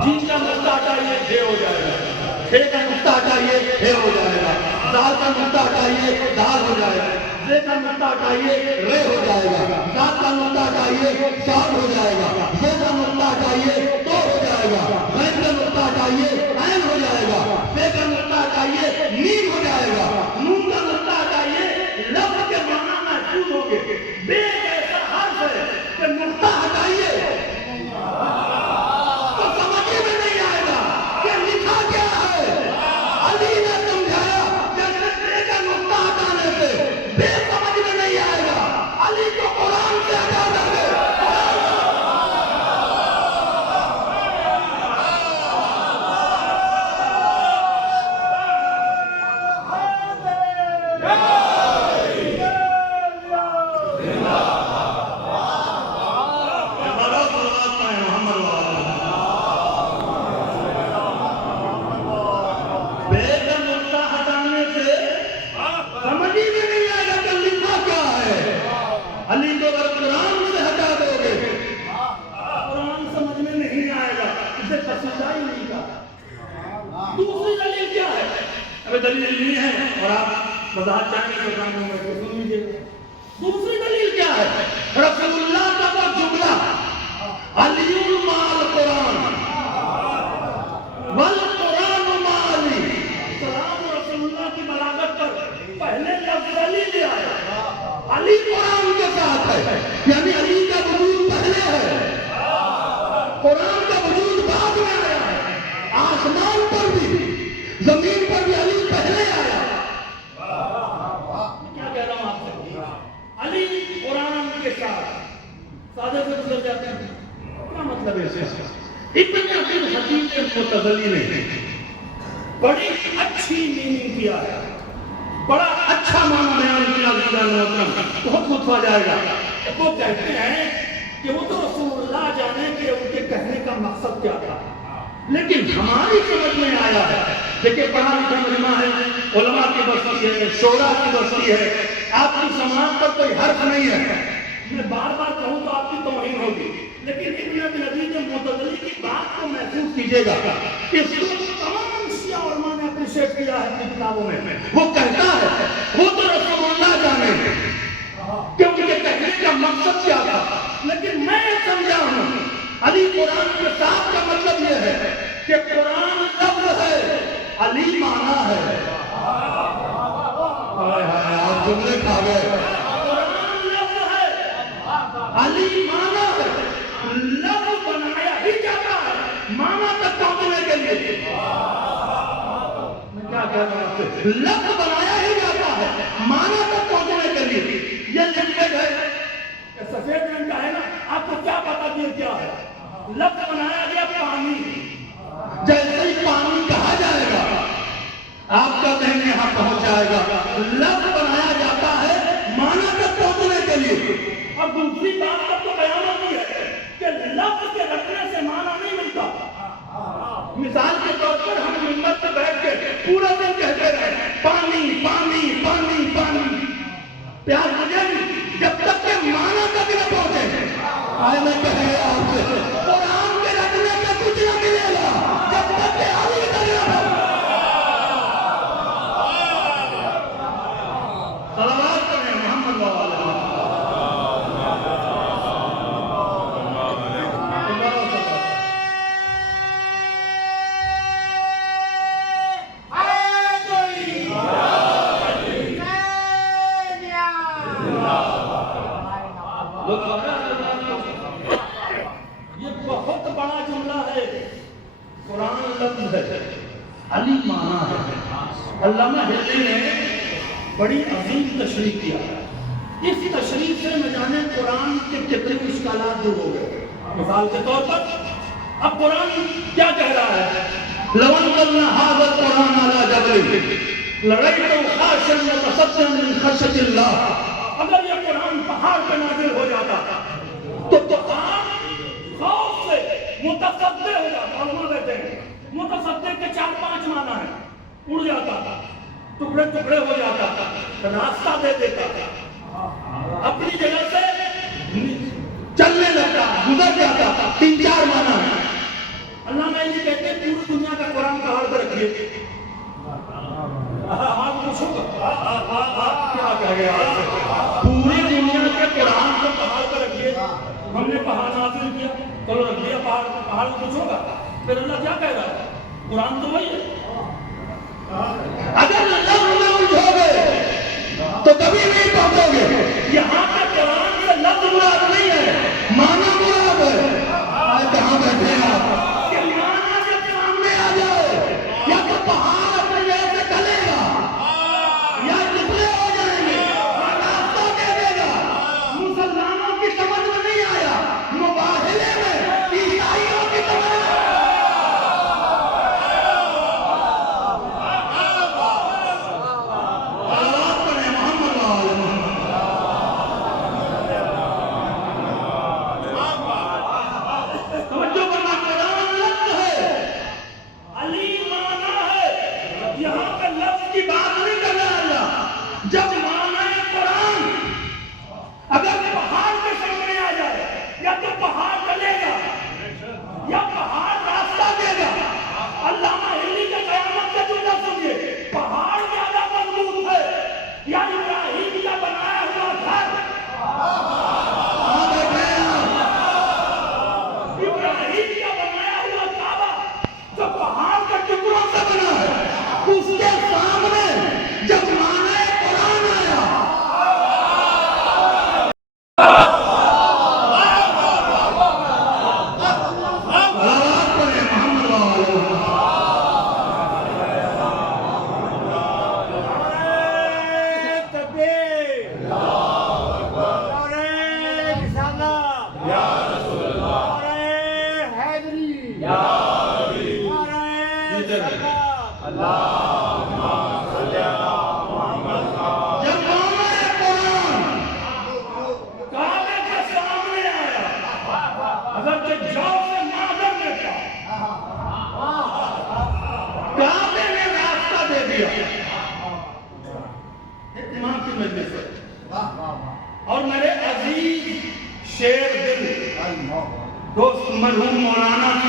جن کا نقطہ ہٹائیے ہے ہو جائے گا، ہے کا نقطہ ہٹائیے ہے ہو جائے گا، دال کا نقطہ ہٹائیے دال ہو جائے گا، رے کا نقطہ ہٹائیے رے ہو جائے گا، دال کا نقطہ ہٹائیے سال ہو جائے گا، سے کا نقطہ ہٹائیے تو ہو جائے گا، غین کا نقطہ ہٹائیے عین ہو جائے گا، سے کا نقطہ ہٹائیے نیم ہو جائے گا، نون کا نقطہ ہٹائیے لفظ کے معنی محفوظ ہوں گے۔ بے ایک ایسا حرف ہے کہ نقطہ ہٹائیے تو سمجھے میں نہیں آئے گا کہ لکھا کیا ہے۔ علی نے سمجھایا جیسے بے کا نقطہ ہٹانے سے بے سمجھ میں نہیں آئے گا، علی کو قرآن سے ہٹا دے۔ علی کو اگر قرآن سے ہٹا دو گے، قرآن سمجھ میں نہیں آئے گا، اسے قصیدہ ہی نہیں کہا۔ دوسری دلیل کیا ہے؟ ابھی دلیل نہیں ہے اور آپ وضاحت چاہیں گے تو میں سن لیجیے گا۔ دوسری دلیل کیا ہے؟ رسول اللہ کا وہ جملہ علی مال قرآن والقرآن مالی، سلام رسول اللہ کی بلاغت پر پہلے لفظ علی لے آیا، علی قرآن کے ساتھ ہے، یعنی علی کا وجود پہلے ہے، قرآن کا وجود بعد میں آیا ہے۔ آسمان پر بھی زمین پر بھی علی پہلے آیا۔ کیا کہہ رہا ہوں آپ سے؟ علی قرآن کے ساتھ سادے سے گزر جاتے ہیں، کیا مطلب ہے اسے؟ ابن عبد الحکیم کے متضلی نے بڑی اچھی میننگ کیا ہے، بڑا اچھا معنی بیان کیا، بہت متفا جائے گا۔ وہ کہتے ہیں کہ وہ تو رسول اللہ جانے کہ ان کے کہنے کا مقصد کیا تھا، لیکن ہماری سمجھ میں آیا ہے۔ دیکھیں پڑھا لکھا مجمع ہے، علماء کی بستی ہے، شورا کی بستی ہے، آپ کی سماعت پر کوئی حرف نہیں ہے، میں بار بار کہوں تو آپ کی توہین ہوگی، لیکن ابن ابی نبی کے معتزلی کی بات کو محسوس کیجیے گا کہ اس کو تمام شیعہ علماء نے اپریشیٹ کیا ہے اپنی کتابوں میں. وہ کہتا ہے وہ تو رسول اللہ جانے کہ ان کے کہنے کا مقصد کیا تھا، لیکن میں سمجھا ہوں علی قرآن کے ساتھ کا مطلب یہ ہے کہ قرآن لفظ ہے، علی معنی ہے. آپ جملے کھا گئے. قرآن لفظ ہے، علی معنی ہے. لفظ بنایا ہی جاتا ہے معنی تک پہنچنے کے لیے. میں کیا کہہ رہا ہوں، لفظ بنایا ہی جاتا ہے معنی تک پہنچنے کے لیے. یہ لکھے گئے سفید رنگ کا ہے نا، آپ کو کیا پتا کہ کیا ہے؟ لفظ بنایا گیا پانی. جیسے ہی پانی کہا جائے گا آپ کا ذہن یہاں پہنچ جائے گا. لفظ بنایا جاتا ہے معنی تک پہنچنے کے لیے. اور دوسری بات تب تو قیامت کی ہے کہ لفظ کے رکھنے سے معنی نہیں ملتا. مثال کے طور پر ہم منبر پہ بیٹھ کے پورا دن کہتے رہے پانی پانی پانی پانی، پیار مجھے جب تک کہ معنی تک نہ پہنچے. آئے میں کہے گا آپ سے قرآن کے رکھنے میں کچھ نہ ملے گا جب تک کہ علی تک نہ پہنچے. صلوات پڑھیں محمد علیہ وسلم. یہ بہت بڑا جملہ ہے. قرآن لفظ ہے، علی معنی ہے. علامہ ہلی نے بڑی عظیم تشریح کیا. اس تشریح سے میں جانے قرآن کے کتنے اشکالات دور ہو گئے. مثال کے طور پر اب قرآن کیا کہہ رہا ہے؟ لو انزلنا هذا القرآن على جبل لرأيته خاشعا متصدعا من خشية الله. اگر یہ قرآن پہاڑ پہ نازل ہو جاتا تو پہاڑ خوف سے متصدع ہو جاتا. علماء کہتے ہیں متصدع کے 4-5 معنی ہیں. اڑ جاتا، ٹکڑے ٹکڑے ہو جاتا، راستہ دے دیتا، اپنی جگہ سے چلنے لگتا، گزر جاتا. 3-4 معنی ہیں. اللہ میں یہ کہتے ہیں پوری دنیا کا قرآن پہاڑ پر رکھیے. آپ پوچھو کیا کہہ گیا؟ پوری دنیا کے قرآن کو پہاڑ پر رکھیے. ہم نے پہاڑ نازل کیا، چلو رکھ دیا پہاڑ کو پوچھو گا پھر اللہ کیا کہہ رہا ہے؟ قرآن تو وہی ہے. اگر لفظ میں الجھو گے تو کبھی نہیں پہنچو گے. یہاں پہ قرآن سے لفظ مراد نہیں ہے، معنی مراد ہے. آج کہاں بیٹھے ہیں آپ کہ معنی جب سامنے آ جائے یا تو پہاڑ اپنے جگہ سے ڈلے گا یا ٹکڑے ہو جائیں گے اور راستہ دے دے گا. مسلمانوں کی سمجھ میں نہیں آیا، مباہلے میں عیسائیوں کی سمجھ میں اور میرے عزیز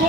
2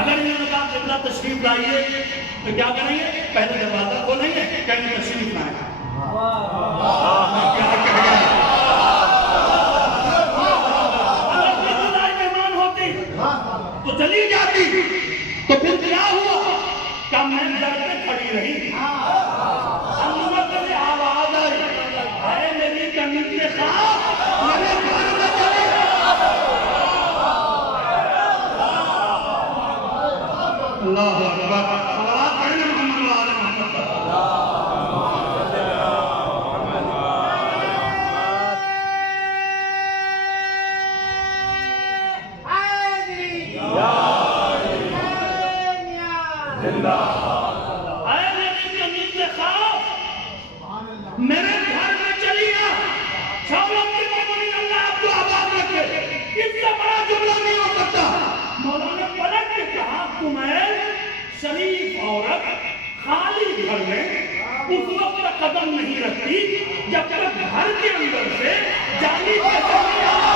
اگر انہوں نے کہا قبلہ تشریف لائیے تو کیا کریں گے؟ پہلے دروازہ کھولیں گے، کہیں گے تشریف لائیں۔ کیا کہہ گیا؟ اگر قبلہ مہمان ہوتی تو چلی جاتی، تو پھر کیا ہوا؟ کیا میں ڈر پہ کھڑی رہی؟ اندر سے آواز آئی، اے میری کمی کے خواب میرے گھر میں چلے گا۔ اللہ اکبر، صلوات پڑھیں محمد وآل محمد۔ اے میری زمین کے خواب میرے گھر میں چلی آ، چھاولوں کی مومنین اللہ آپ کو آباد رکھے۔ اس سے بڑا جملہ نہیں ہو سکتا۔ مولا نے پلٹ کے کہا تمہیں شریف عورت خالی گھر میں اس وقت قدم نہیں رکھتی جب تک گھر کے اندر سے جانی پہچانی آواز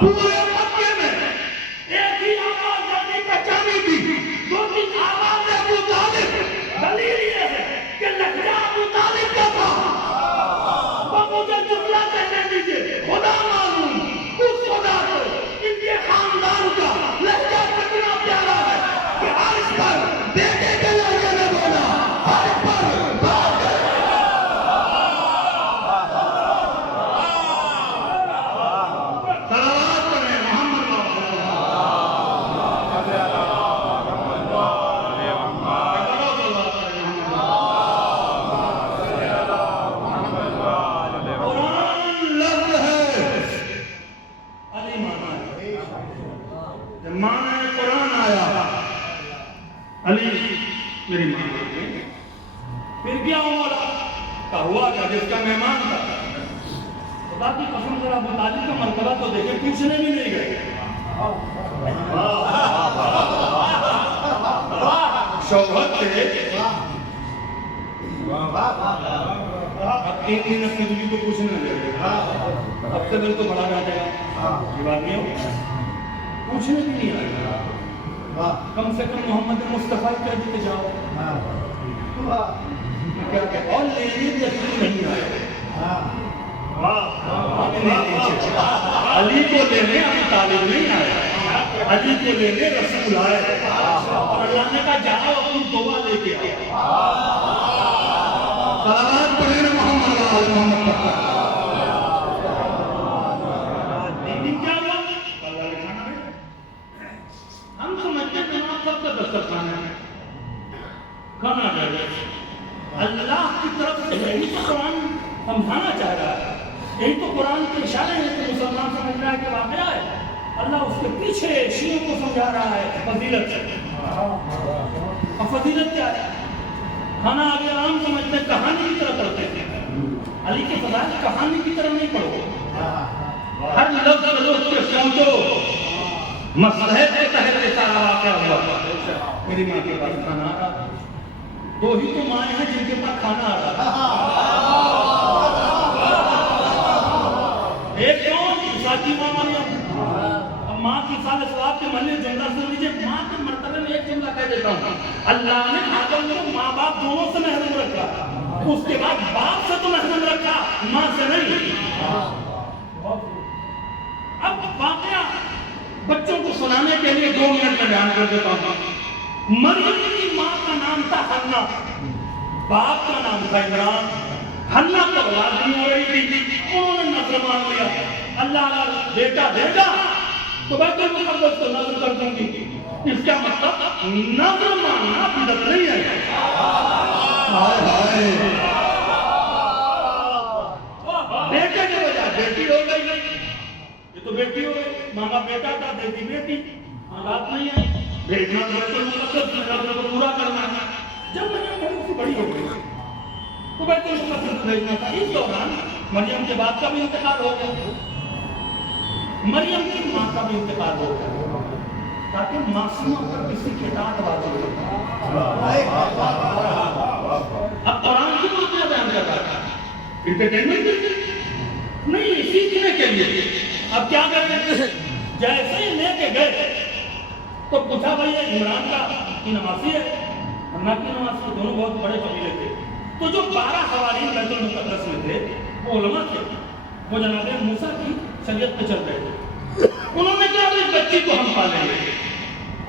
پورے مکے میں ایک ہی آواز جانی پہچانی تھی، دو تین آواز ابو طالب۔ دلیل یہ ہے کہ لہجہ ابو طالب کا تھا۔ وہ مجھے جملہ کہنے دیجئے، خدا معلوم اس خدا کو ان کے خاندان کا لہجہ کتنا پیارا ہے کہ عرش پر بیٹے کے لہجے میں بولا، عرش پر باپ کے علی میری ماں نے پھر کیا ہوا کا ہوا کیا جس کا مہمان تھا خدا کی قسم ذرا ابو طالب کا مرتبہ تو دیکھے پوچھنے بھی نہیں گئے شوہر تھے اب 3 دن اپنی بیوی کو پوچھنے لگے اب سے دل تو بڑا بیٹھے گا یہ بات نہیں ہو پوچھنے بھی نہیں آئے کم سے کم محمد مصطفیٰ کہہ دیتے جاؤ کیا کہ اور لینے بھی اچھی نہیں آئے علی کو لینے ابو طالب نہیں آئے علی کو لینے رسول آئے اور اللہ نے کہا جاؤ اپنی دعا لے کے آئے صلوات پڑھیں محمد وآل محمد ہم سمجھتے ہیں جناب سب کا دسترخوان ہے کھانا جائے اللہ کی طرف سے یہی تو قرآن سمجھانا چاہ رہا ہے یہی تو قرآن کے اشارے ہیں کہ مسلمان سمجھ رہا ہے کہ واقعہ ہے اللہ اس کے پیچھے شیعوں کو سمجھا رہا ہے فضیلت سے اور فضیلت کیا ہے کھانا آگے عام سمجھتے ہیں کہانی کی طرح پڑھتے ہیں علی کے فضائل کہانی کی طرح نہیں پڑھو ہر لفظ کے سمجھو مصلحت کے تحت سارا واقعہ ہوا میری ماں کے پاس کھانا آ رہا دو ہی تو ماں ہیں جن کے پاس کھانا آ رہا ایک کون ساتھی ماں مریم اب ماں کی سال ثواب کے محلے جملہ سن لیجیے ماں کے مرتبے میں ایک جملہ کہہ دیتا ہوں اللہ نے آدم کو ماں باپ دونوں سے محروم رکھا، اس کے بعد باپ سے تو محروم رکھا، ماں سے نہیں۔ اب واقعہ بچوں کو سنانے کے لیے 2 منٹ میں بیان کر دیتا ہوں۔ مریم کی ماں کا نام تھا حنا، باپ کا نام تھا عمران۔ حنا کو اولاد نہیں ہو رہی تھی، انہوں نے نذر مان لیا، اللہ اگر بیٹا دے گا تو بیت المقدس کو نذر کر دوں گی۔ اس کا مطلب نذر ماننا بدعت نہیں ہے۔ بیٹے کے بجائے بیٹی ہو گئی، یہ تو بیٹی ہو گئی، ماما بیٹا تھا دیتی بیٹی، بات نہیں ہے، بھیجنا تو بیت المقدس میں نذر کو پورا کرنا ہے۔ جب مریم تھوڑی سی بڑی ہو گئی تو بیت المقدس بھیجنا تھا۔ اس دوران مریم کے باپ کا بھی انتقال ہو گیا، مریم کی ماں کا بھی انتقال ہو گیا، تاکہ معصومہ پر کسی کی اطاعت واجب ہو۔ اب قرآن کی بات بیان کر رہا تھا، انٹرٹینمنٹ نہیں، سیکھنے کے لیے۔ اب کیا کریں، جیسے ہی لے کے گئے تو پوچھا بھائی یہ عمران کا کی نمازی ہے، حنا کی نمازی، دونوں بہت بڑے قبیلے تھے۔ تو جو 12 حوارین بیت المقدس میں تھے وہ علماء تھے، وہ جناب موسیٰ کی شریعت پہ چل رہے تھے۔ انہوں نے کہا اس بچی کو ہم پالیں گے،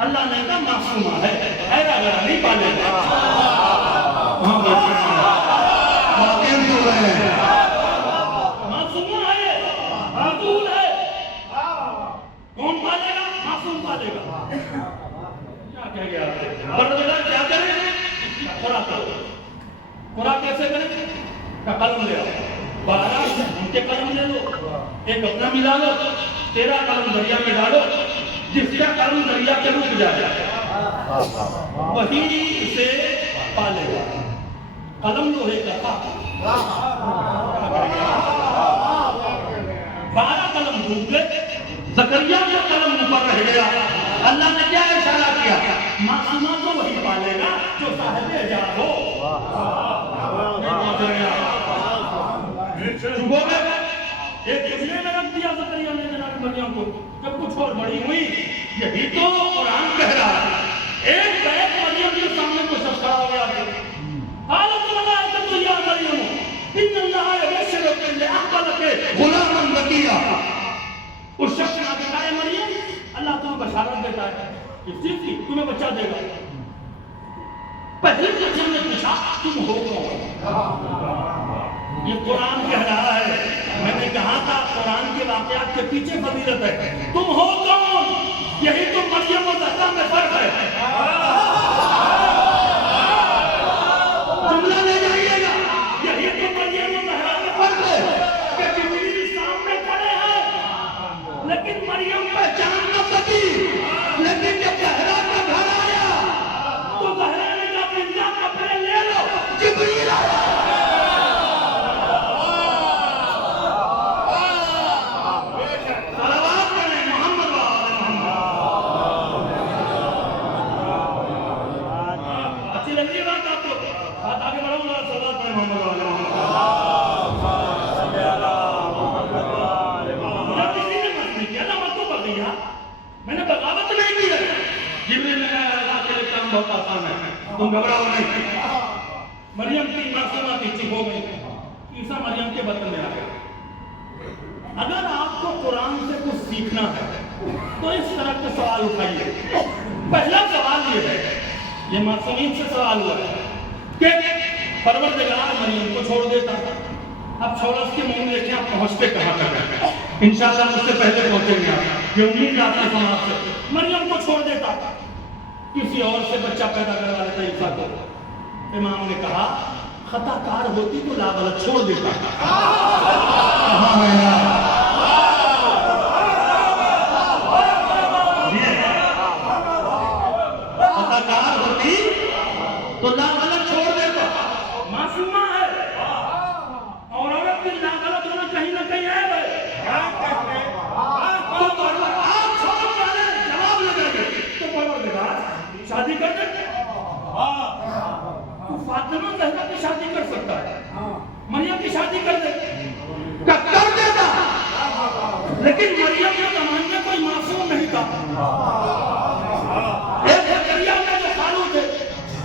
اللہ نے کہا معصومہ ہے، ایرا گرا نہیں پالے گا۔ معصومہ ہے، معقول ہے، کون پالے گا؟ معصوم پالے گا۔ کیا کہہ گیا آپ سے؟ پروردگار کیا کریں؟ قرآن کرو۔ قرآن کیسے کریں؟ کا قلم لے آؤ، 12 ان کے قلم لے لو، ایک اپنا ملا لو، 13 قلم دریا میں ڈالو، جس کا قلم دریا کے رک جائے وہی اسے پالے گا۔ قلم لوہے کا تھا، 12 قلم ڈوب گئے، زکریا کا قلم اوپر رہ گیا۔ اللہ نے کیا اشارہ کیا؟ معصومہ کو وہی پالے گا جو صاحب اعجاز ہو۔ صبح میں ایک کچلے میں رکھ دیا زکریا نے جناب مریم کو، جب کچھ اور بڑی ہوئی، یہی تو قرآن کہہ رہا ہے۔ ایک بیت مریم کے سامنے کوئی شخص کھڑا ہو گیا ہے، حالت الملائکۃ یا مریم ان اللہ یبشرک لأحبلک غلاما زکیا۔ اس شخص نے کہا ہے مریم اللہ تمہیں بشارت دیتا ہے اس چیز کی، تمہیں بچہ دے گا۔ پہلے بچے نے پوچھا تم ہو کون؟ یہ قرآن کہہ رہا ہے، میں نے کہا تھا قرآن کے واقعات کے پیچھے فضیلت ہے۔ تم ہو کون؟ یہی تو مریم و زہرا میں فرق ہے۔ جملہ لے جائیے گا، یہی تو مریم و زہرا میں فرق ہے کہ جبریل سامنے کھڑے ہیں لیکن مریم پہچان نہ سکی، لیکن جب زہرا کا گھر آیا تو زہرا نے کہا پنجا کپڑے لے لو، جبریل آیا۔ میں نے بغاوت نہیں کی ہے، جبریل نے کہا اللہ کے لیے کام بہت آسان ہے، تم گھبراؤ نہیں۔ مریم کی معصومہ تھی، چپ ہو گئی، عیسیٰ مریم کے بطن میں آ گیا۔ اگر آپ کو قرآن سے کچھ سیکھنا ہے تو اس طرح کے سوال اٹھائیے۔ پہلا سوال یہ ہے، یہ معصومیت سے سوال ہوا ہے کہ پروردگار مریم کو چھوڑ دیتا، اب چھوڑس کے منہ دیکھیں آپ پہنچتے کہاں تک ہیں، انشاءاللہ مجھ سے پہلے پہنچیں گے آپ، یہ امید آپ کی سماعت سے۔ مریم کو چھوڑ دیتا، کسی اور سے بچہ پیدا کروا لیتا عیسیٰ کو۔ امام نے کہا خطا کار ہوتی تو لا غلط چھوڑ دیتا۔ خطا کار ہوتی تو لا غلط چھوڑ دیتا، معصومہ ہے اور عورت کی لا غلط ہونا کہیں نہ کہیں ہے بھائی۔ شادی کر دے، تو فاطمہ زہرا کی شادی کر سکتا ہے، مریم کی شادی کر دے، کر دیتا، لیکن مریم کے زمانے میں کوئی معصوم نہیں تھا۔ ایک زکریا کا جو خالو تھے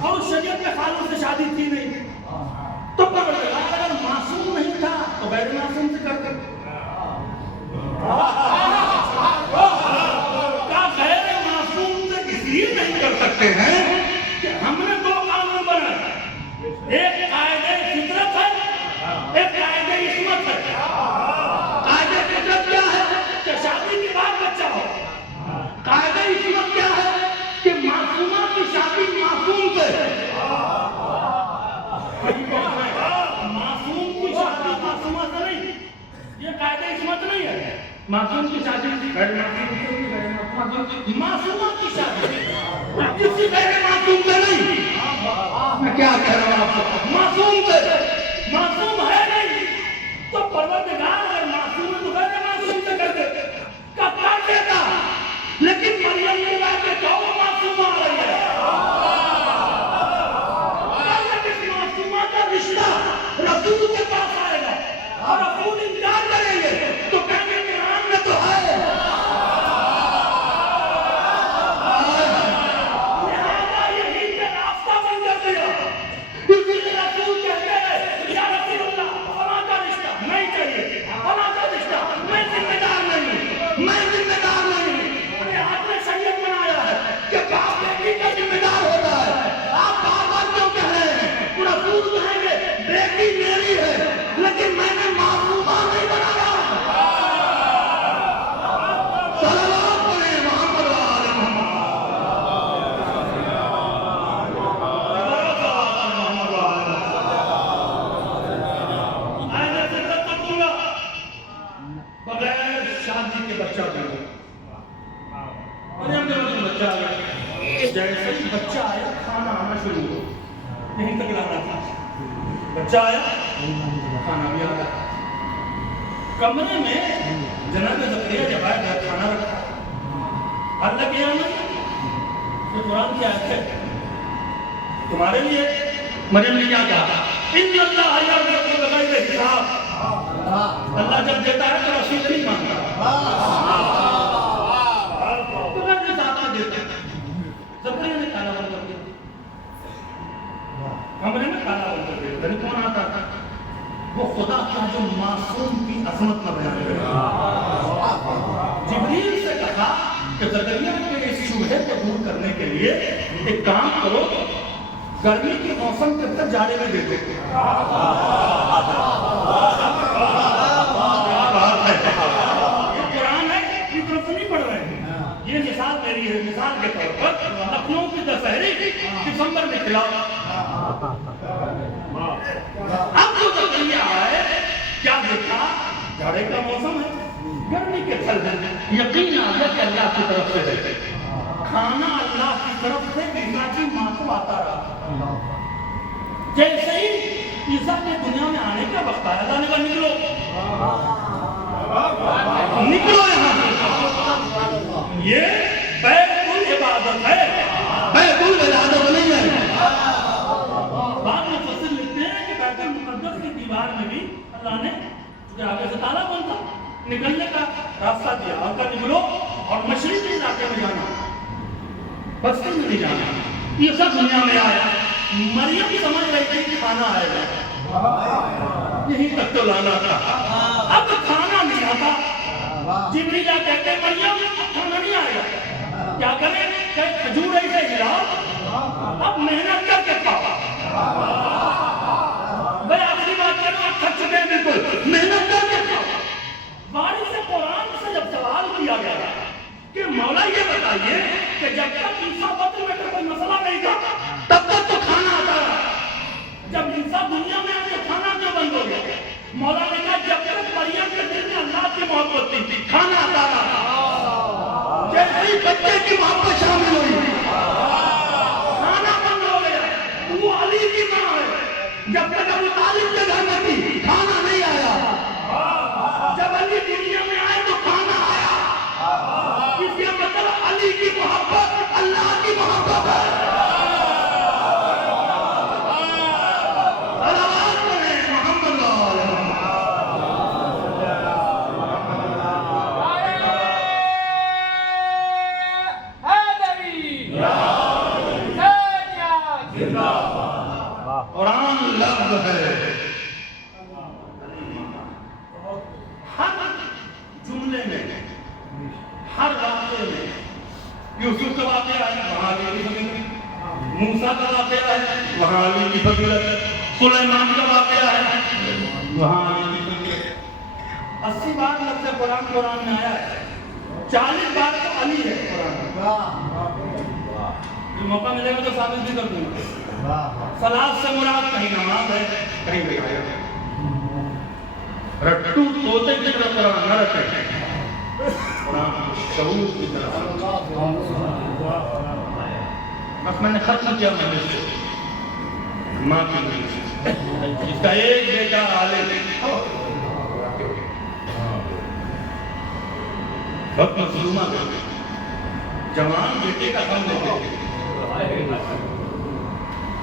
اور اس شریعت میں ایک قاعدہ فطرت ہے، ایک قاعدہ عصمت ہے۔ قاعدہ فطرت کیا ہے کہ شادی کے بعد بچہ ہو، قاعدہ عصمت کیا ہے کہ معصومہ کی شادی معصوم سے ہے۔ معصوم کی شادی معصومہ سے نہیں، یہ قاعدہ عصمت نہیں ہے۔ معصوم کی شادی غیر معصوم سے نہیں، غیر معصومہ کی شادی کسی غیر معصوم سے نہیں۔ میں کیا کہہ رہا ہوں آپ کو، معصوم سے، معصوم ہے نہیں تو پروردگار اگر معصوم ہے تو غیر معصوم سے کر دیتا، لیکن مریم کے بعد میں کہو معصومہ آ رہی ہے۔ اس معصومہ کا رشتہ رسول کے پاس آئے گا اور رسول انکار کریں گے تو کہیں گے قرآن میں تو ہے۔ لہذا یہی پہ راستہ بن جاتے ہیں، اسی لیے رسول کہتے ہیں یا رسول اللہ فلاں کا رشتہ نہیں چاہیے، فلاں کا رشتہ میں ذمہ دار نہیں ہوں، میں ذمہ دار نہیں ہوں۔ آپ نے شریعت بنایا ہے کہ باپ بیٹی کا ذمہ دار ہوتا ہے، آپ بار بار کیوں کہہ رہے ہیں؟ رسول کہیں گے بیٹی میری ہے لیکن میں نے معصومہ نہیں بنایا۔ صلوات پڑھیں محمد و آل بغیر شادی کے بچہ دوں مریم کے بعد بچہ آ گیا، جیسے ہی بچہ آیا کھانا آنا شروع ہو، یہیں تک لانا تھا، بچہ آیا کھانا بھی آ گیا۔ کمرے میں جناب زکریا جب آیا کھانا رکھا، اللہ کیا یہ قرآن کی آیت ہے تمہارے لیے۔ مریم نے کیا کہا؟ ان اللہ یرزق بغیر حساب، اللہ جب دیتا ہے تو رسول نہیں مانگتا، بغیر حساب دیتا ہے۔ زکریا نے کھانا بند کر دیا، کمرے میں کھانا بند کر دیا، گھر کون آتا تھا؟ وہ خدا کا جو معصوم کی عظمت نہ بیان کرے۔ جبریل سے کہا کہ زکریا کے اس شبہے کو دور کرنے کے لیے ایک کام کرو، گرمی کے موسم کے اندر جاڑے میں دے دو۔ یہ قرآن ہے، یہ طرف نہیں پڑھ رہے ہیں، یہ مثال میری ہے، مثال کے طور پر لکھنؤ کی دسہری دسمبر میں کھلاؤ۔ اب جو زکریا آئے کیا دیکھا؟ جاڑے کا موسم ہے، گرمی کے پھل ہے، یقین آ گیا کہ اللہ کی طرف سے ہے، کھانا اللہ کی طرف سے عیسیٰ کی ماں کو آتا رہا۔ جیسے ہی عیسیٰ کے دنیا میں آنے کا وقت آیا، اللہ نے کہا نکلو نکلو یہاں سے، یہ بیت العبادت ہے، بیت العبادت نہیں ہے۔ بعد میں مفسر لکھتے ہیں کہ بیت المقدس کی دیوار میں بھی اللہ نے جو آگے سے تالا بند تھا، نکلنے کا راستہ دیا، اور کہا نکلو اور مشرقی علاقے میں جانا، بستی میں نہیں جانا۔ یہ سب دنیا میں آیا، مریم سمجھ رہی تھی کھانا آئے گا، یہیں تک تو لانا تھا، اب کھانا نہیں آتا۔ جبریل کہتے ہیں مریم اب کھانا نہیں آئے گا، کیا کریں؟ کہ کھجور ایسے ہلاؤ، اب محنت کر کے کھاؤ۔ بھائی آخری بات کرو، اب تھک چکے ہیں بالکل، محنت کر کے کھاؤ۔ وارث قرآن سے جب سوال کیا گیا کہ مولا یہ بتائیے کہ جب تک عیسیٰ بطن میں کوئی مسئلہ نہیں تھا تب تک تو کھانا آتا رہا، جب عیسیٰ دنیا میں آنے کھانا کیوں بند ہو گیا؟ مولا نے کہا جب تک مریم کے دل میں اللہ کی محبت تھی کھانا آتا رہا، جیسے ہی بچے کی محبت شامل ہوئی کھانا بند ہو گیا۔ وہ علی کی ماں ہے، جب تک ابو طالب کے گھر میں تھی کھانا نہیں آیا، جب علی دنیا میں آئے تو کھانا آیا۔ اس کا مطلب علی کی محبت اللہ کی محبت ہے۔ صلوات پڑھیں محمد و آل محمد۔ قرآن لفظ ہے، ہر جملے میں، ہر واقعے میں، یوسف کا واقعہ ہے وہاں علی کی فضیلت، موسیٰ کا واقعہ ہے وہاں علی کی فضیلت، سلیمان کا واقعہ ہے وہاں 80 بار لفظ قرآن میں آیا ہے، 40 بار تو علی ہے قرآن میں۔ موقع ملے گا تو ثابت بھی کر دوں گا۔ صلاۃ سے مراد کہیں نماز ہے، کہیں رعایت ہے۔ رٹو طوطے کی طرح قرآن نہ رٹے، قرآن شعور کی طرح۔ بس میں نے ختم کیا مجلس سے، ماں کی مجلس سے، جس کا ایک بیٹا عالم ہے، بہت مظلومہ بیٹے، جوان بیٹے کا غم لیتے تھے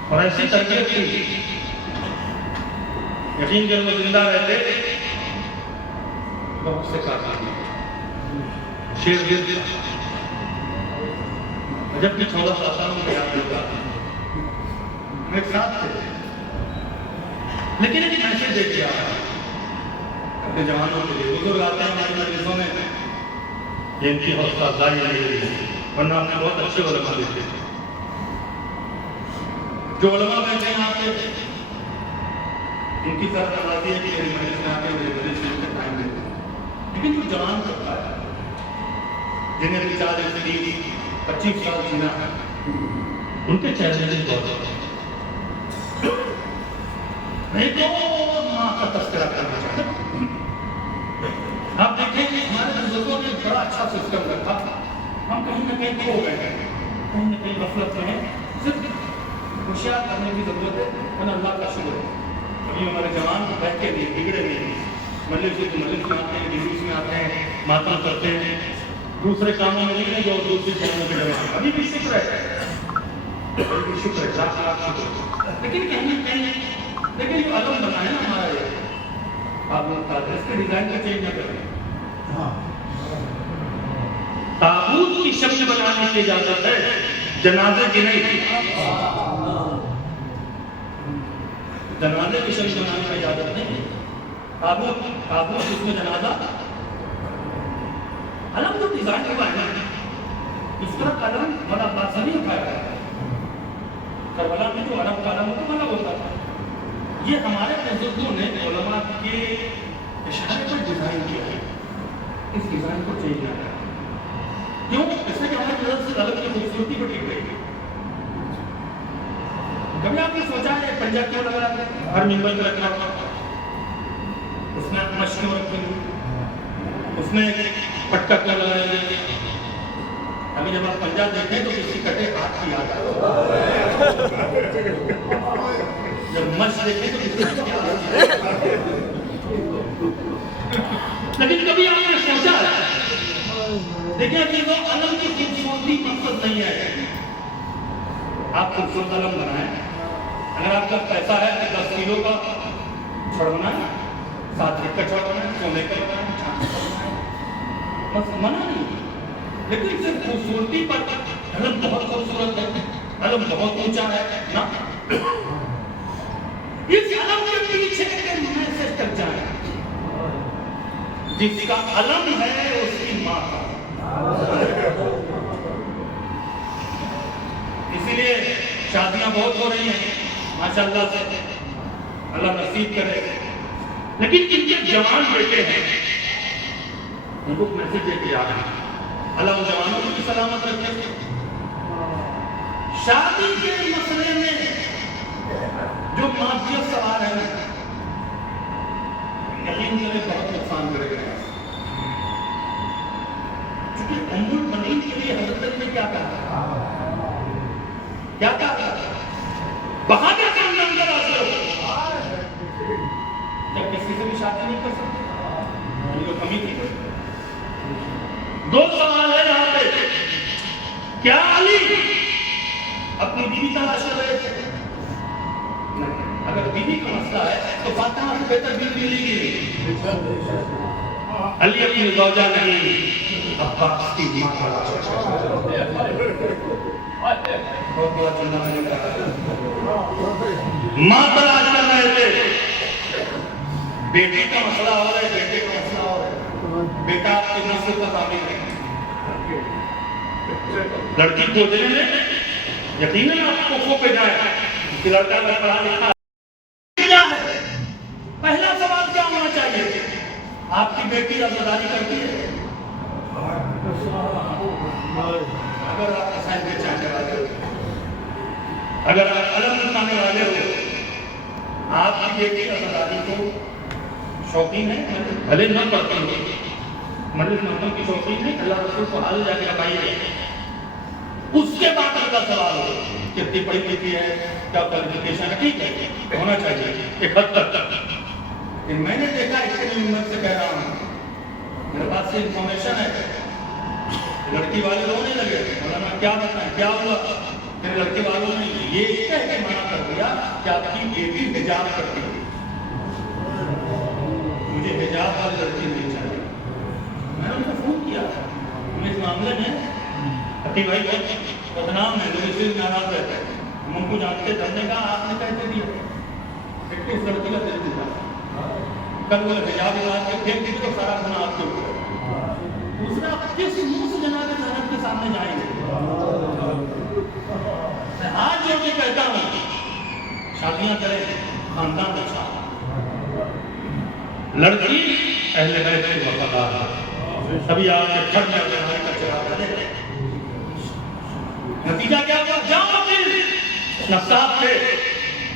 اور ایسی تربیت کی، یقین کر وہ زندہ رہتے بہت سے کہا شیر گر جب بھی 14 سالوں میں یاد ہوتا میں ایک ساتھ تھے، لیکن ایک میسج دے دیا اپنے جوانوں کے لیے۔ بزرگ آتے ہیں ہماری مجلسوں میں، یہ ان کی حوصلہ افزائی نہیں ہوئی، ورنہ آپ نے بہت اچھے علماء دیتے تھے۔ جو علماء بیٹھے ہیں آپ کے، ان کی طرح نوازی ہے کہ میری مجلس میں آتے ہیں، میری مجلس میں ٹائم دیتے ہیں، لیکن جو جوان کرتا ہے، جنہیں بھی 40 25 سال جینا ہے، ان کے چیلنجز بہت ہوتے ہیں۔ میں تو ماں کا تذکرہ کرنا چاہتا ہوں۔ آپ دیکھیں کہ ہمارے بزرگوں نے بڑا اچھا سسٹم رکھا، ہم کہیں نہ کہیں کھو گئے ہیں، کہیں نہ کہیں غفلت میں ہیں، صرف ہوشیار کرنے کی ضرورت ہے، ورنہ اللہ کا شکر ہے۔ ابھی ہمارے جوان بیٹھے نہیں، بگڑے نہیں، مجلس سے مجلس میں آتے ہیں، جلوس میں آتے ہیں، ماتم کرتے ہیں، دوسرے کاموں میں نہیں جو دوسری چیزوں کے جوان، ابھی بھی شکر ہے، ابھی بھی شکر ہے، لاکھ شکر ہے۔ لیکن کہیں نہ کہیں لیکن جو علم بنا ہے نا ہمارا، یہ آپ لوگ اس کے ڈیزائن کو چینج نہ کریں۔ تابوت کی شکل بنانے کی اجازت ہے، جنازے کی نہیں۔ جنازے کی شکل بنانے کی اجازت نہیں۔ تابوت جس میں جنازہ، علم جو ڈیزائن ہوا ہے نا، اس طرح کا علم بڑا بات سے نہیں اٹھایا گیا۔ کربلا میں جو عرب کا علم ہوتا مطلب ہوتا تھا، یہ ہمارے بزرگوں نے علماء کے اشارے پر ڈیزائن کیا ہے، اس ڈیزائن کو چینج نہ کریں۔ کیوں؟ اس سے کہ ہماری نظر سے علم کی خوبصورتی کو ٹھیک رہے گی۔ کبھی آپ نے سوچا ہے پنجہ کیوں لگا ہے ہر ممبر میں رکھنا ہوگا؟ اس میں مشق کیوں رکھیں گے؟ اس میں پٹکا کیوں لگائیں گے؟ ابھی جب آپ پنجہ دیکھیں تو کسی کٹے ہاتھ کی یاد آئے، جب مشق دیکھیں تو کسی کی یاد آئے۔ لیکن کبھی آپ نے سوچا ہے، دیکھیں کہ وہ علم کی خوبصورتی مقصد نہیں ہے، آپ خوبصورت علم بنائیں۔ اگر آپ کا پیسہ ہے تو 10 کلو کا چھڑ بنائیں، 7 کا چھڑ بنائیں، سونے کا بنائیں، چاندی کا بنائیں، بس منع نہیں۔ لیکن صرف خوبصورتی پر علم بہت خوبصورت ہے، علم بہت اونچا ہے نا، اس علم کے پیچھے کے میسج تک جائیں۔ جس کا علم ہے اس کی ماں کا، اسی لیے شادیاں بہت ہو رہی ہیں ماشاءاللہ سے، اللہ نصیب کرے، لیکن جن کے جوان بیٹے ہیں ان کو میسج دے کے آ رہے ہیں، اللہ ان جوانوں کو بھی سلامت رکھے۔ شادی کے مسئلے میں جو معافیت سوال ہے یقین کرے بہت نقصان کرے گا، کیونکہ ام المؤمنین کے لیے حضرت علی نے کیا کہا؟ کیا کہا؟ بہادر کے اندر آ جاؤ، جب کسی سے بھی شادی نہیں کر سکتے، ان کو کمی تھی۔ 2 سوال ہے یہاں پہ، کیا علی اپنی بیوی تلاش کر رہے تھے؟ اگر بیوی کا مسئلہ ہے تو فاطمہ سے بہتر بیوی ملے گی۔ علی اپنی زوجہ نہیں، عباس کی ماں تلاش کر رہے تھے۔ بہت بڑا چندہ میں نے کہا، ماں تلاش کر رہے تھے۔ بیٹی کا مسئلہ ہو رہا ہے، بیٹے کا مسئلہ ہو رہا ہے، بیٹا آپ کی نسل کا ضامن ہے، لڑکی کھوجنے میں یقیناً آپ کوفوں پہ جائیں کہ لڑکا اگر پڑھا لکھا آپ کی بیٹی عزاداری کرتی ہے؟ اگر آپ حسین کے چاہنے والے ہو، اگر آپ علم اٹھانے والے ہو، آپ کی بیٹی عزاداری کو شوقین ہے؟ بھلے نہ پڑھتی ہو، مجلس محتم کی شوقین ہے، اللہ رسول کو حال جا کے بتائیے. اس کے بعد کا سوال ہو کتنی پڑھی لکھی ہے، کیا کوالیفیکیشن ہے، ٹھیک ہے ہونا چاہیے ایک حد تک. لیکن میں نے دیکھا اس کے لیے عمر سے کہہ رہا ہوں، میرے پاس سے انفارمیشن ہے، لڑکی والے رونے لگے، مولانا کیا بتائیں کیا ہوا؟ پھر لڑکی والوں نے یہ کہہ کے منع کر دیا کہ آپ کی بیٹی حجاب کرتی ہے، مجھے حجاب والی لڑکی نہیں چاہیے. میں نے ان کو فون کیا، ہم اس معاملے میں حقیق بھائی بہت بدنام ہے، لوگ اس لیے ناراض رہتے ہیں، ہم ان کو جانتے تھے. ہم نے کہا آپ نے کہتے دیا ایک تو اس لڑکی کا دل دیا، کل وہ حجاب اتار کے پھینک دی تو سارا گناہ آپ کے اوپر ہے. دوسرا کس منہ سے جناب زینب کے سامنے جائیں گے؟ میں آج جو بھی کہتا ہوں شادیاں کریں، خاندان اچھا، لڑکی اہل بیت کے وفادار ہے، سبھی آپ کے گھر میں اپنے کا چراغ رہے. نتیجہ کیا ہوا؟ جاؤ دل نفسات تھے،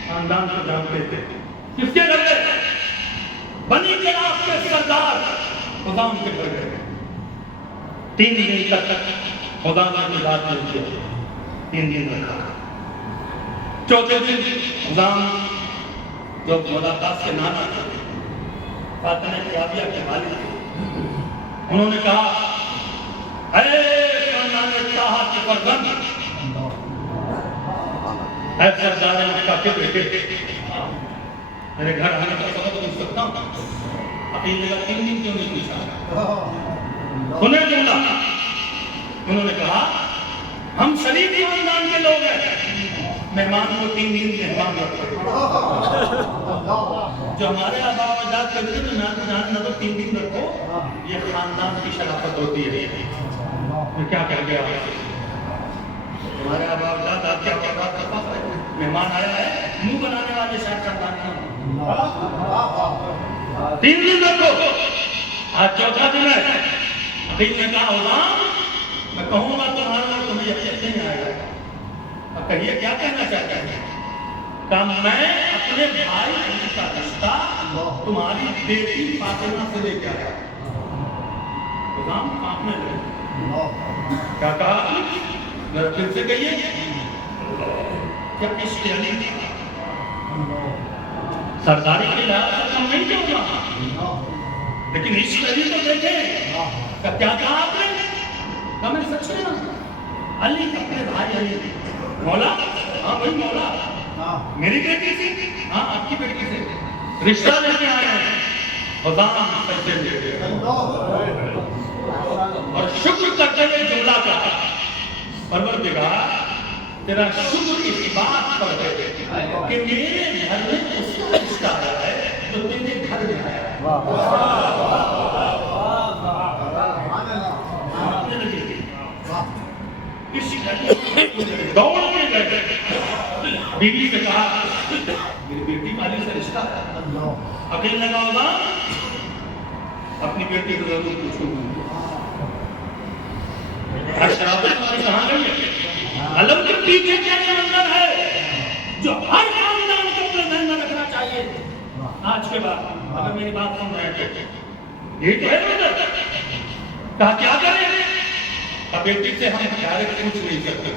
خاندان کو جانتے تھے. کس کے گھر گئے؟ بنی کلاب کے سردار خدا ان کے گھر گئے. 3 دن تک خدا نے اپنی بات نہیں کی، 3 دن رکھا. چوتھے دن خدا جو ملاقات کے نانا تھے، فاطمہ قیابیہ کے والد تھے، انہوں نے کہا اے خاندان طاہا کے فرزند، اے سردار مکہ کے بیٹے، میرے گھر آنے کا سبب پوچھ سکتا ہوں؟ اپنی جگہ 3 دن کیوں نہیں پوچھا؟ انہیں بولا، انہوں نے کہا ہم شریف خاندان کے لوگ ہیں، مہمان کو 3 دن مہمان رکھتے، جو ہمارے آباء و اجداد کرتے ہیں مہمان نظر 3 دن رکھو، یہ خاندان کی شرافت ہوتی ہے. میں کیا کہہ گیا؟ ہمارے آباء و اجداد آپ کے آباء و اجداد کا فخر ہے، مہمان آیا ہے منہ بنانے والے شاید خاندان کا 3 دن رکھو. آج چوتھا دن ہے. عقیل نے کہا غلام میں کہوں گا تمہارا اور تمہیں یقین نہیں آئے گا. اب کہیے کیا کہنا چاہتے ہیں؟ کہ میں اپنے بھائی کا رشتہ تمہاری بیٹی فاطمہ سے لے کے آیا. غلام کانپنے لگے. کیا کہا؟ ذرا پھر سے کہیے. کیا عشق علی تھا؟ سرداری کے لحاظ سے کم نہیں کیا ہوگا، لیکن عشق علی تو دیکھیں. کیا کہا آپ نے؟ کہا میں سچ میں نا علی اپنے بھائی علی مولا، ہاں بھائی مولا میری بیٹی سے، ہاں آپ کی بیٹی سے رشتہ لے کے آئے ہیں. خدا سجدے میں اور شکر کرتے ہوئے جملہ کہا پروردگار تیرا شکر اس بات پر ہے کہ میرے گھر میں اس کا رشتہ آیا ہے جو تیرے گھر میں آیا ہے. دوڑ کے گئے، بیوی سے کہا میری بیٹی والی سے رشتہ ہے. عقیل لگا ہوگا اپنی بیٹی کو ضرور پوچھوں گا شرافت والی کہاں گئی ہے؟ علم کے پیچھے کیا منظر ہے جو ہر خاندان کو اپنے ذہن میں رکھنا چاہیے. آج کے بعد اگر میری بات سن رہے ہیں یہ تو ہے منظر. کہا کیا کریں؟ بیٹی سے ہم ڈائریکٹ پوچھ نہیں سکتے،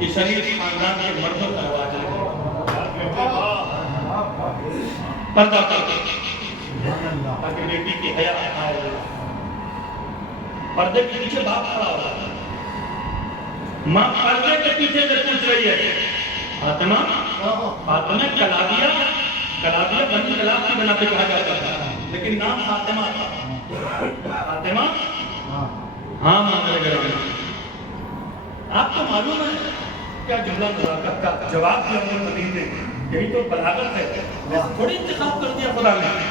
یہ شریف خاندان کے مردوں کا رواج ہے. پردہ کر تاکہ بیٹی کی حیا آئے. پردے کے پیچھے باپ کھڑا ہو رہا ہے، ماں پردے کے پیچھے سے پوچھ رہی ہے فاطمہ کلابیہ بنی کلاب کی بنا پہ کہا جاتا تھا لیکن نام فاطمہ تھا. فاطمہ ہاں ماں میرے گھر میں. آپ کو معلوم ہے کیا جملہ مذاکرت کا جواب دیا عمر مدین نے؟ یہی تو بلاغت ہے، تھوڑی انتخاب کر دیا خدا نے.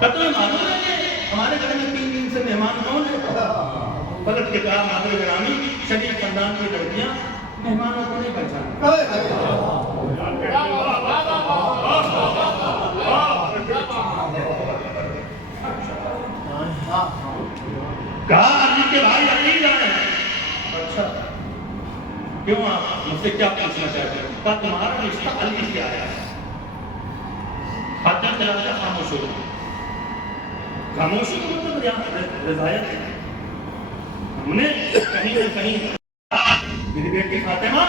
تمہیں معلوم ہے کہ ہمارے گھر میں 3 دن سے مہمان کون ہے؟ پلٹ کے کہا مادر گرامی شریف خاندان کی لڑکیاں مہمانوں کو نہیں پہچانتی. کیوں آپ مجھ سے کیا پوچھنا چاہتے ہیں؟ کہا تمہارا رشتہ علی سے آیا ہے۔ خاتون دروازہ خاموش ہو گئی۔ خاموشی کا مطلب رضایت ہے۔ ہم نے کہیں نہ کہیں میری بیٹی فاطمہ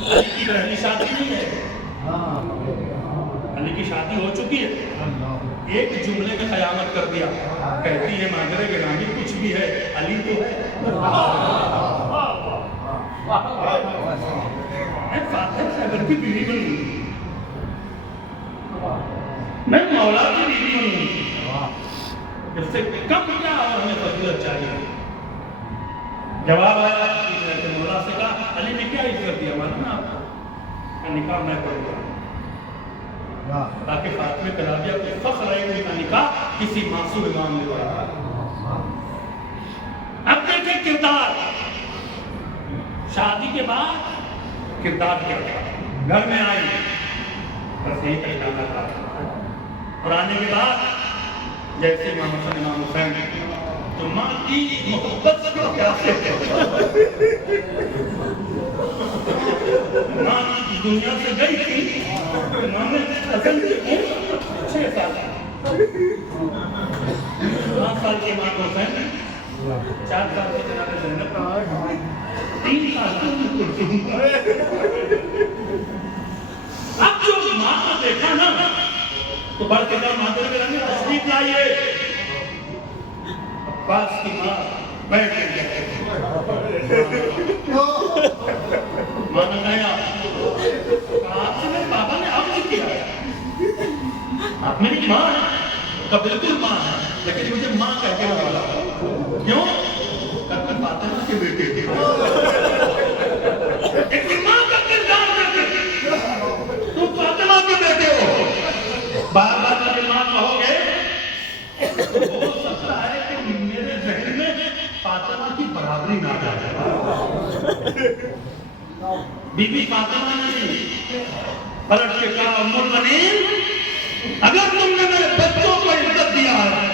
علی کی پہلی شادی نہیں ہے، علی کی شادی ہو چکی ہے۔ ایک جملے میں قیامت کر دیا، کہتی ہے مادر گرامی کچھ بھی ہے علی تو ہے۔ میں فاتح صاحب کی بیوی بنوں گی، میں مولا کی بیوی بنوں گی، اس سے کم کیا اور ہمیں فضیلت چاہیے؟ جواب آیا کہ مولا سے کہا علی نے کیا عزت کر دیا معلوم ہے آپ کو؟ نکاح میں پڑھوں گا تاکہ فاطمہ کلابیہ کو فخر ہے کہ ان کا نکاح کسی معصوم امام نے پڑھا۔ اب دیکھیں کردار، شادی کے بعد کردار کیا تھا؟ گھر میں آئی بس یہی پہچانا تھا، اور آنے کے بعد جیسے امام حسن امام حسین تو ماں کی محبت کو کیسے ماں دنیا سے گئی تھی، امام حسن کی عمر 6 سال، 5 سال کے امام حسین، 4 سال کے جناب زینب، 3 سال کی کلثوم۔ اب جو ماں کو دیکھا نا تو بڑھ کے کہا مادر گرامی تشریف لائیے۔ عباس کی ماں بیٹھ گئی، ماں نے کہا آپ سے میرے بابا نے عرض کیا آپ میری ماں ہے، تو بالکل ماں ہے، لیکن مجھے ماں کہہ کے نہ بولا۔ کیوں؟ کہتے فاطمہ کے بیٹے تھے، ایک ماں کا کردار کرتے تم فاطمہ کے بیٹے ہو۔ بار بار جب ماں کہو گے ہو سکتا ہے کہ میرے ذہن میں فاطمہ کی برابری نہ جائے۔ بی بی فاطمہ نے پلٹ کے کہا ام المؤمنین اگر تم نے میرے بچوں کو عزت دیا ہے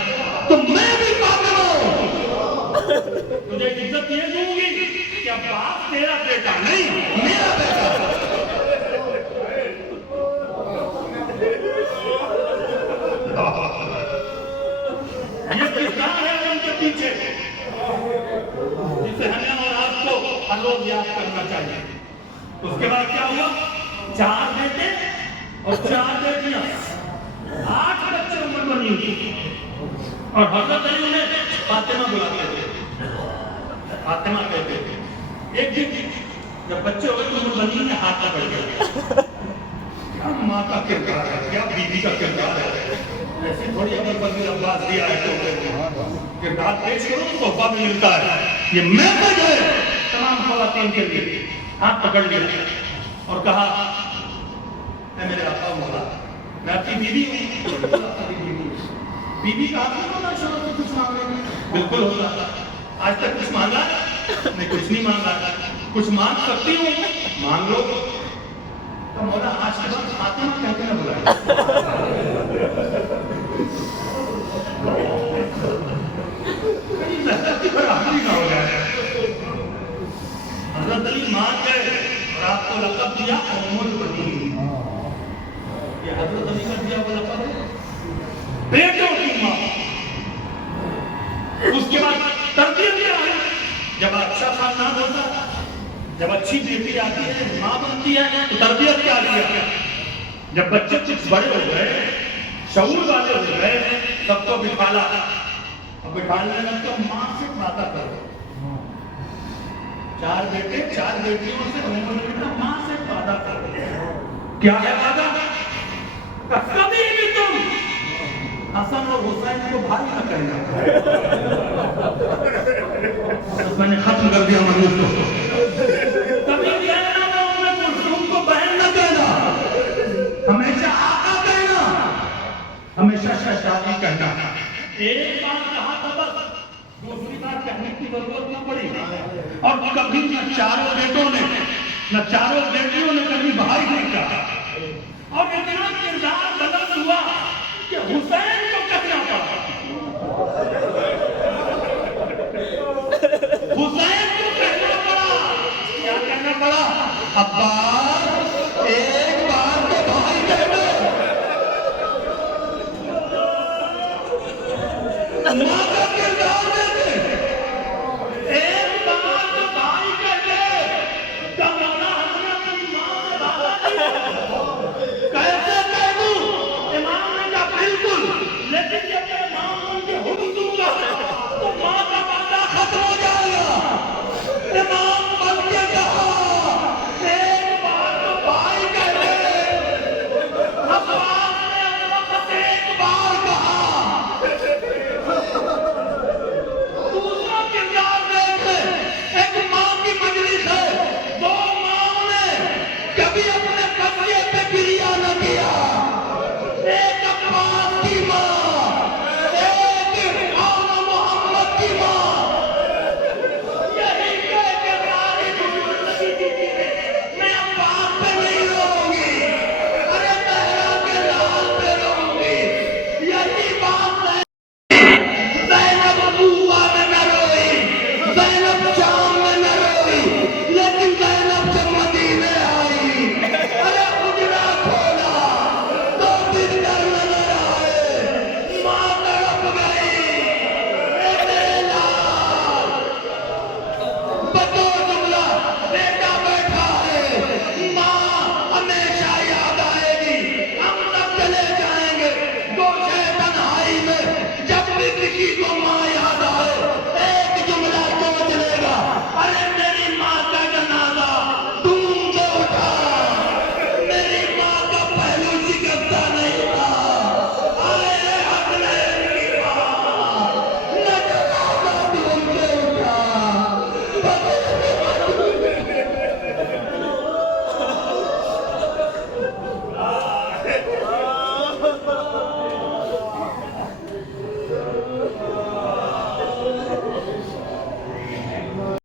تو میں بھی فاطمہ ہوں، تجھے عزت یہ دوں گی کہ عباس تیرا بیٹا نہیں میرا بیٹا ہے۔ یہ کردار ہے ان کے پیچھے جسے ہمیں اور آپ کو ہر روز یاد کرنا چاہیے۔ اس کے بعد کیا ہوا؟ 4 بیٹے اور 4 بیٹیاں، 8 بچے عمر بنی ہوئی، اور حضرت علی انہیں فاطمہ بلاتے تھے، فاطمہ کہتے تھے۔ ایک دن جب بچے ہوئے تو عمر بنی نے ہاتھ پکڑ گیا، کیا ماں کا کردار ہے، کیا بیوی کا کردار ہے، ایسی تھوڑی عمر بنی عباس دیا ہے تو کردار پیش کرو تو تحفہ بھی ملتا ہے۔ یہ میسج ہے تمام خواتین کے لیے۔ ہاتھ پکڑ لیا اور کہا اے میرے آقا مولا میں آپ کی بیوی ہوں، بیوی کا حق نہیں ہوتا شوہر کو کچھ مانگنے میں؟ بالکل ہوتا۔ آج تک کچھ مانگا؟ میں کچھ نہیں مانگا۔ کچھ مانگ سکتی ہوں؟ مانگ لو۔ تو مولا آج کے بعد فاطمہ کہہ کے نہ بلائے۔ حضرت علی مان گئے اور آپ کو لقب دیا ام المؤمنین۔ یہ حضرت علی کا دیا ہوا لقب ہے، بیٹوں کی ماں۔ اس کے بعد تربیت کیا ہے؟ جب اچھا خاندان ہوتا ہے، جب اچھی بیٹی آتی ہے ماں بنتی ہے تو تربیت کیا دیا؟ جب بچے کچھ بڑے ہو گئے، شعور والے ہو گئے، سب کو بٹھالا، اور بٹھالنے لگ تو ماں سے وعدہ کرو۔ 4 بیٹے 4 بیٹیوں سے ماں سے وعدہ کرو۔ کیا ہے وعدہ؟ کبھی بھی تم حسن اور حسین کو بھائی نہ کہنا۔ میں نے ختم کر دیا منوج کو۔ کبھی کہنا میں ام کلثوم کو بہن نہ کہنا، ہمیشہ آقا کہنا، ہمیشہ شہزادی کہنا۔ ایک بار کہا تھا بس، دوسری بار کہنے کی ضرورت نہ پڑی۔ اور کبھی نہ چاروں بیٹوں نے نہ چاروں بیٹیوں نے کبھی بھائی نہیں کہا، اور اتنا کردار بدل ہوا کہ حسین کو کہنا پڑا، حسین کو کہنا پڑا۔ کیا کہنا پڑا؟ عباس ایک بار تو بھائی کہنا ماں کا